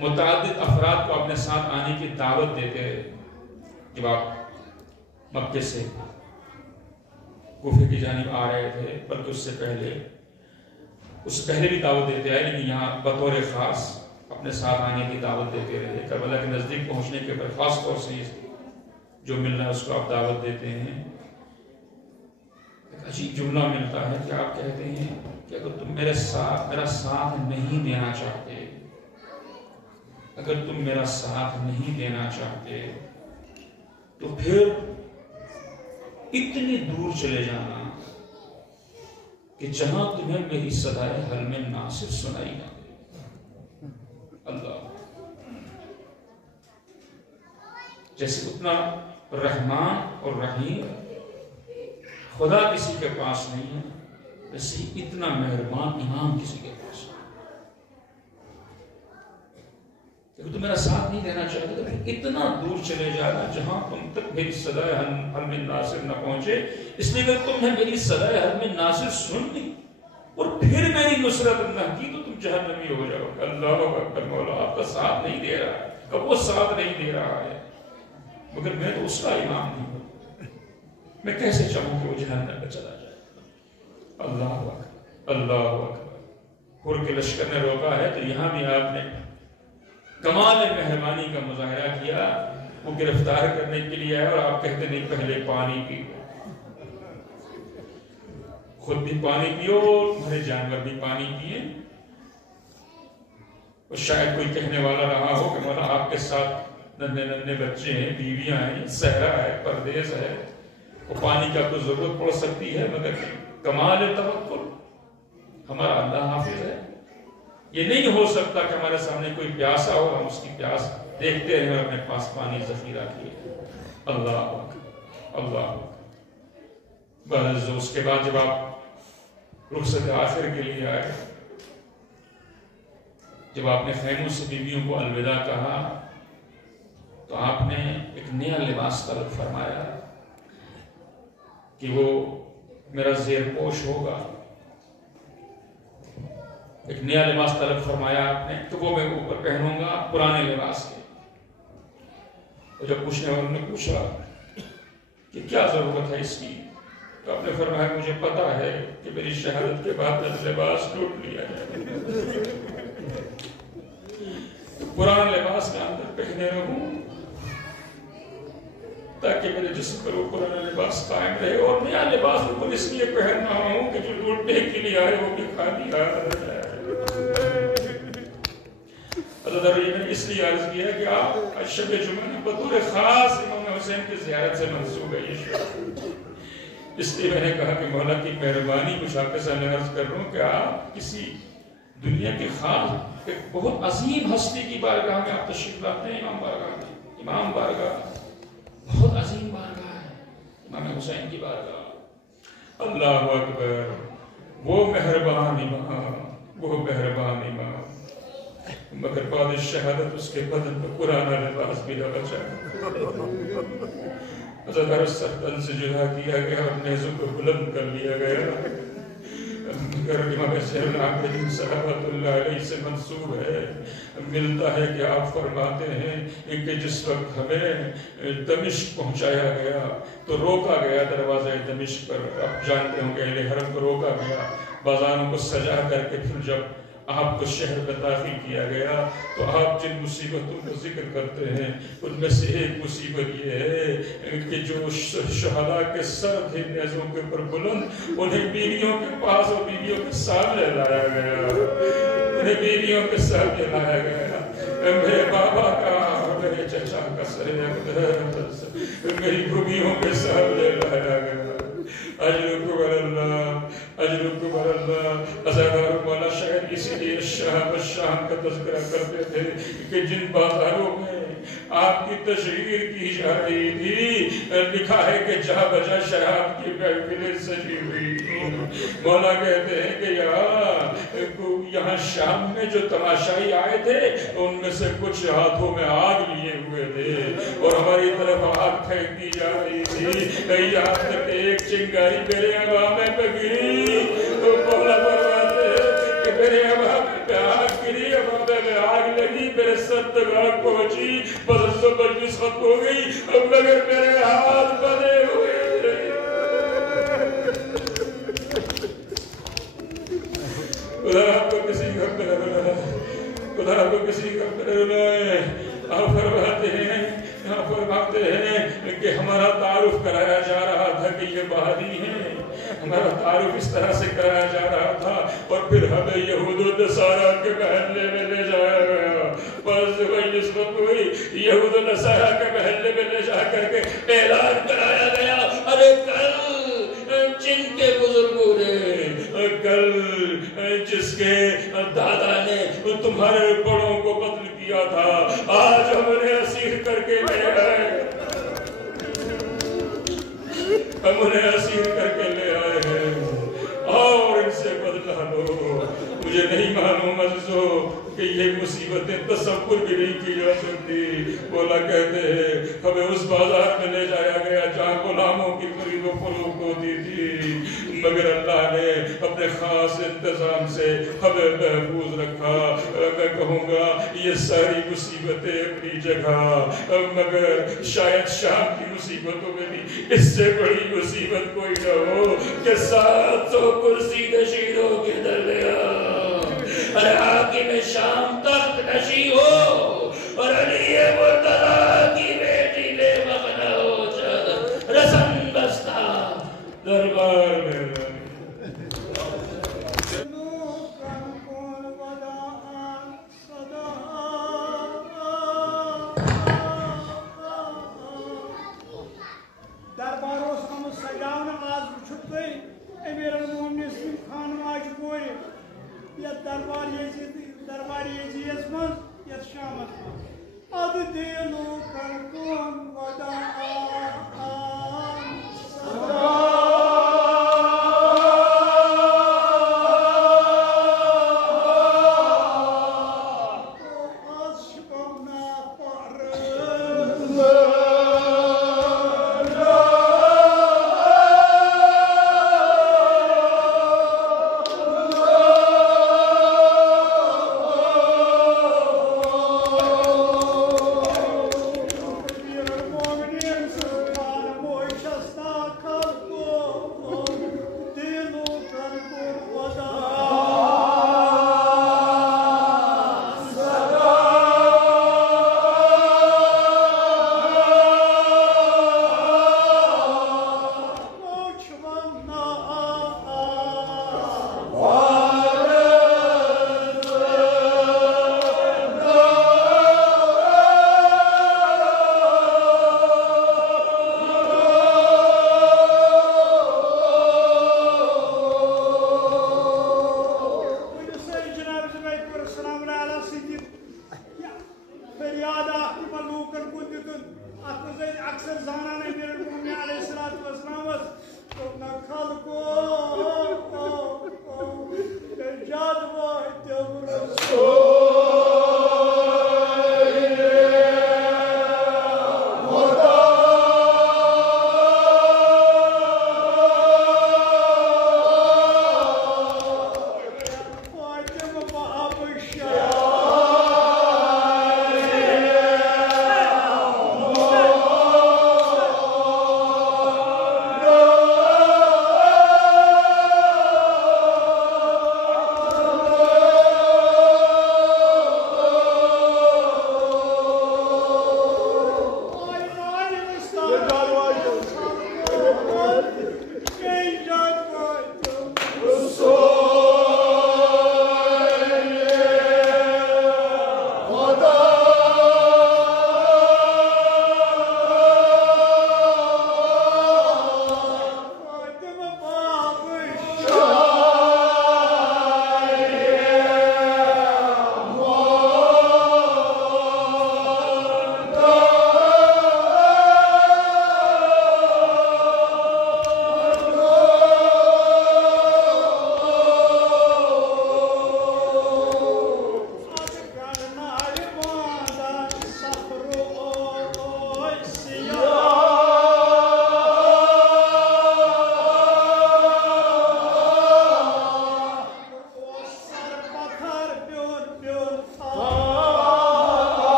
متعدد افراد کو اپنے ساتھ آنے کی دعوت دیتے رہے۔ جب آپ مکے سے کوفے کی جانب آ رہے تھے، بلکہ اس سے پہلے بھی دعوت دیتے آئے، لیکن یہاں بطور خاص اپنے ساتھ آنے کی دعوت دیتے رہے۔ کربلا کے نزدیک پہنچنے کے بعد خاص طور سے جو ملنا ہے اس کو آپ دعوت دیتے ہیں۔ ایک عجیب جملہ ملتا ہے کہ آپ کہتے ہیں کہ اگر تم میرا ساتھ نہیں دینا چاہتے، اگر تم میرا ساتھ نہیں دینا چاہتے تو پھر اتنی دور چلے جانا کہ جہاں تمہیں میری صدائے حل میں ناصر سنائی نہ دے۔ اللہ، جیسے اتنا رحمان اور رحیم خدا کسی کے پاس نہیں ہے، ویسے ہی اتنا مہربان امام کسی کے پاس نہیں۔ اگر تم میرا ساتھ نہیں دینا چاہتے تو پھر اتنا دور چلے جانا جہاں تم تک میری صدائے حل میں ناصر نہ پہنچے۔ اس لیے اگر تم نے میری صدائے حل میں ناصر سن لی اور پھر میری نصرت نہ کی تو تم جہنمی ہو جاؤ گے۔ اللہ اکبر، مولا آپ کا ساتھ نہیں دے رہا ہے، کب وہ ساتھ نہیں دے رہا ہے، مگر میں تو اس کا امام نہیں ہوں، میں کیسے چاہوں کہ وہ جہنم میں چلا جائے۔ اللہ اکبر، اللہ اکبر۔ حر کے لشکر نے روکا ہے تو یہاں بھی آپ نے کمال مہربانی کا مظاہرہ کیا۔ وہ گرفتار کرنے کے لیے آئے اور آپ کہتے نہیں پہلے پانی پیو، خود بھی پانی پیو اور تمہارے جانور بھی پانی پیے۔ اور شاید کوئی کہنے والا رہا ہو کہ مولا آپ کے ساتھ ننھے بچے ہیں، بیویاں ہیں، صحرا ہے، پردیس ہے، وہ پانی کا کوئی ضرورت پڑ سکتی ہے، مگر کمال توکل ہمارا اللہ حافظ ہے۔ یہ نہیں ہو سکتا کہ ہمارے سامنے کوئی پیاسا ہو، ہم اس کی پیاس دیکھتے ہیں اور اپنے پاس پانی ذخیرہ کیے۔ اللہ اکبر، اللہ اکبر۔ بس اس کے بعد جب آپ رخصت آخر کے لیے آئے، جب آپ نے خیموں سے بیویوں کو الوداع کہا تو آپ نے ایک نیا لباس طلب فرمایا کہ وہ میرا زیر پوش ہوگا۔ ایک نیا لباس طلب فرمایا آپ نے تو وہ میں اوپر پہنوں گا پرانے لباس کے۔ اور جب پوچھنے والوں نے پوچھا کہ کیا ضرورت ہے اس کی تو آپ نے فرمایا مجھے پتا ہے کہ میری شہادت کے بعد میں لباس لوٹ لیا جائے، پرانا لباس میں اندر پہنے رہوں تاکہ میرے جسم پر وہ پرانا لباس قائم رہے، اور نیا لباس اوپر اس لیے پہن رہا ہوں کہ جو لوٹنے کے لیے آئے وہ بھی خالی حاضر ہے۔ حضرت علی نے اس لیے عرض کیا کہ آپ شب جمعہ نے بطور خاص امام حسین کی زیارت سے منسوب ہے یہ شب، اس لیے میں نے کہا کہ مولا کی مہربانی کچھ آپ کے سامنے عرض کر رہا ہوں کہ آپ کسی دنیا کے خاص ایک بہت عظیم ہستی کی بارگاہ میں آپ تشریف لاتے ہیں، امام بارگاہ میں، امام بارگاہ بہت عظیم بارگاہ ہے، امام حسین کی بارگاہ۔ اللہ اکبر، وہ مہربان امام، وہ مہربان امام، مگر بعد شہادت اس کے بدن پر پرانا لباس بھی نہ بچا۔ حضرت سر تن سے جدا کیا گیا اور نیزوں کو بلند کر لیا گیا۔ مگر امام زین العابدین صلوات اللہ علیہ سے منسوب ہے، ملتا ہے کہ آپ فرماتے ہیں کہ جس وقت ہمیں دمشق پہنچایا گیا تو روکا گیا دروازہ دمشق پر، آپ جانتے ہوں کہ اہل حرم کو روکا گیا، بازاروں کو سجا کر کے پھر جب آپ کو شہر میں داخل کیا گیا تو آپ جن مصیبتوں کو ذکر کرتے ہیں ان میں سے ایک مصیبت یہ ہے کہ جو شہداء کے سر تھے نیزوں کے اوپر بلند، انہیں بیویوں کے پاس اور بیویوں کے سامنے لایا گیا، انہیں بیویوں کے سامنے لایا گیا، میرے بابا کا، میرے چچا کا سر اقدس میری بھوبیوں کے سامنے لایا گیا۔ اجرکم اللہ، اجرکم اللہ۔ ازادار مولا شاید اسی لیے شام کا تذکرہ کرتے تھے کہ جن بازاروں میں آپ کی تشہیر کی جا رہی تھی، لکھا ہے کہ جہاں بجا شراب کی محفلیں سجی ہوئی تھی۔ مولا کہتے ہیں کہ یہاں شام میں جو تماشائی آئے تھے ان میں سے کچھ ہاتھوں میں آگ لیے ہوئے تھے اور ہماری طرف آگ پھینک دی جا رہی تھی، یہاں تک ایک چنگاری میرے عوامے پہ گری۔ مولا فرماتے ہیں کہ میرے عوامے پہ آگ گری، عوامے میں آگ لگی، میرے سر تک آگ پہنچی، بس تو مجلس ختم ہو گئی، مگر میرے ہاتھ بنے ہوئے تھے۔ خدا آپ کو کسی کا پہلے، خدا آپ کو کسی کا پہلے۔ آپ فرماتے ہیں کہ ہمارا تعارف کرایا جا رہا تھا کہ یہ بہادی ہیں، ہمارا تعارف اس طرح سے کرایا جا رہا تھا اور پھر ہمیں یہود و نصارہ کے محلے میں لے جایا گیا۔ بس وہی نسبت ہوئی، یہود و نصارہ کے محلے میں لے جا کر کے اعلان کرایا گیا، ارے کل جن کے بزرگوں نے، کل جس کے دادا نے تمہارے بڑوں کو قتل کیا تھا، آج ہم انہیں اسیر کر کے لے آئے، ہم انہیں اسیر کر کے لے آئے ہیں اور ان سے بدلہ لو۔ مجھے نہیں معلوم عزیزو کہ یہ مصیبتیں تصور بھی نہیں کی جا سکتی۔ مولا کہتے ہیں ہمیں اس بازار میں لے جایا گیا جہاں غلاموں کی خرید و فروخت ہوتی تھی، مگر اللہ نے اپنے خاص انتظام سے ہمیں محفوظ رکھا۔ میں کہوں گا یہ ساری مصیبتیں اپنی جگہ، مگر شاید شام کی مصیبتوں میں بھی اس سے بڑی مصیبت کوئی نہ ہو کہ 700 کرسی نشینوں کے درمیان ارے حاکم شام تخت نشی ہو اور علی مرتضیٰ کی بیٹی بے مغنہ ہو، چادر رسن بستہ دربار میں دربار یزیدس من یت شامس من اد دیلو کن وداعان صدا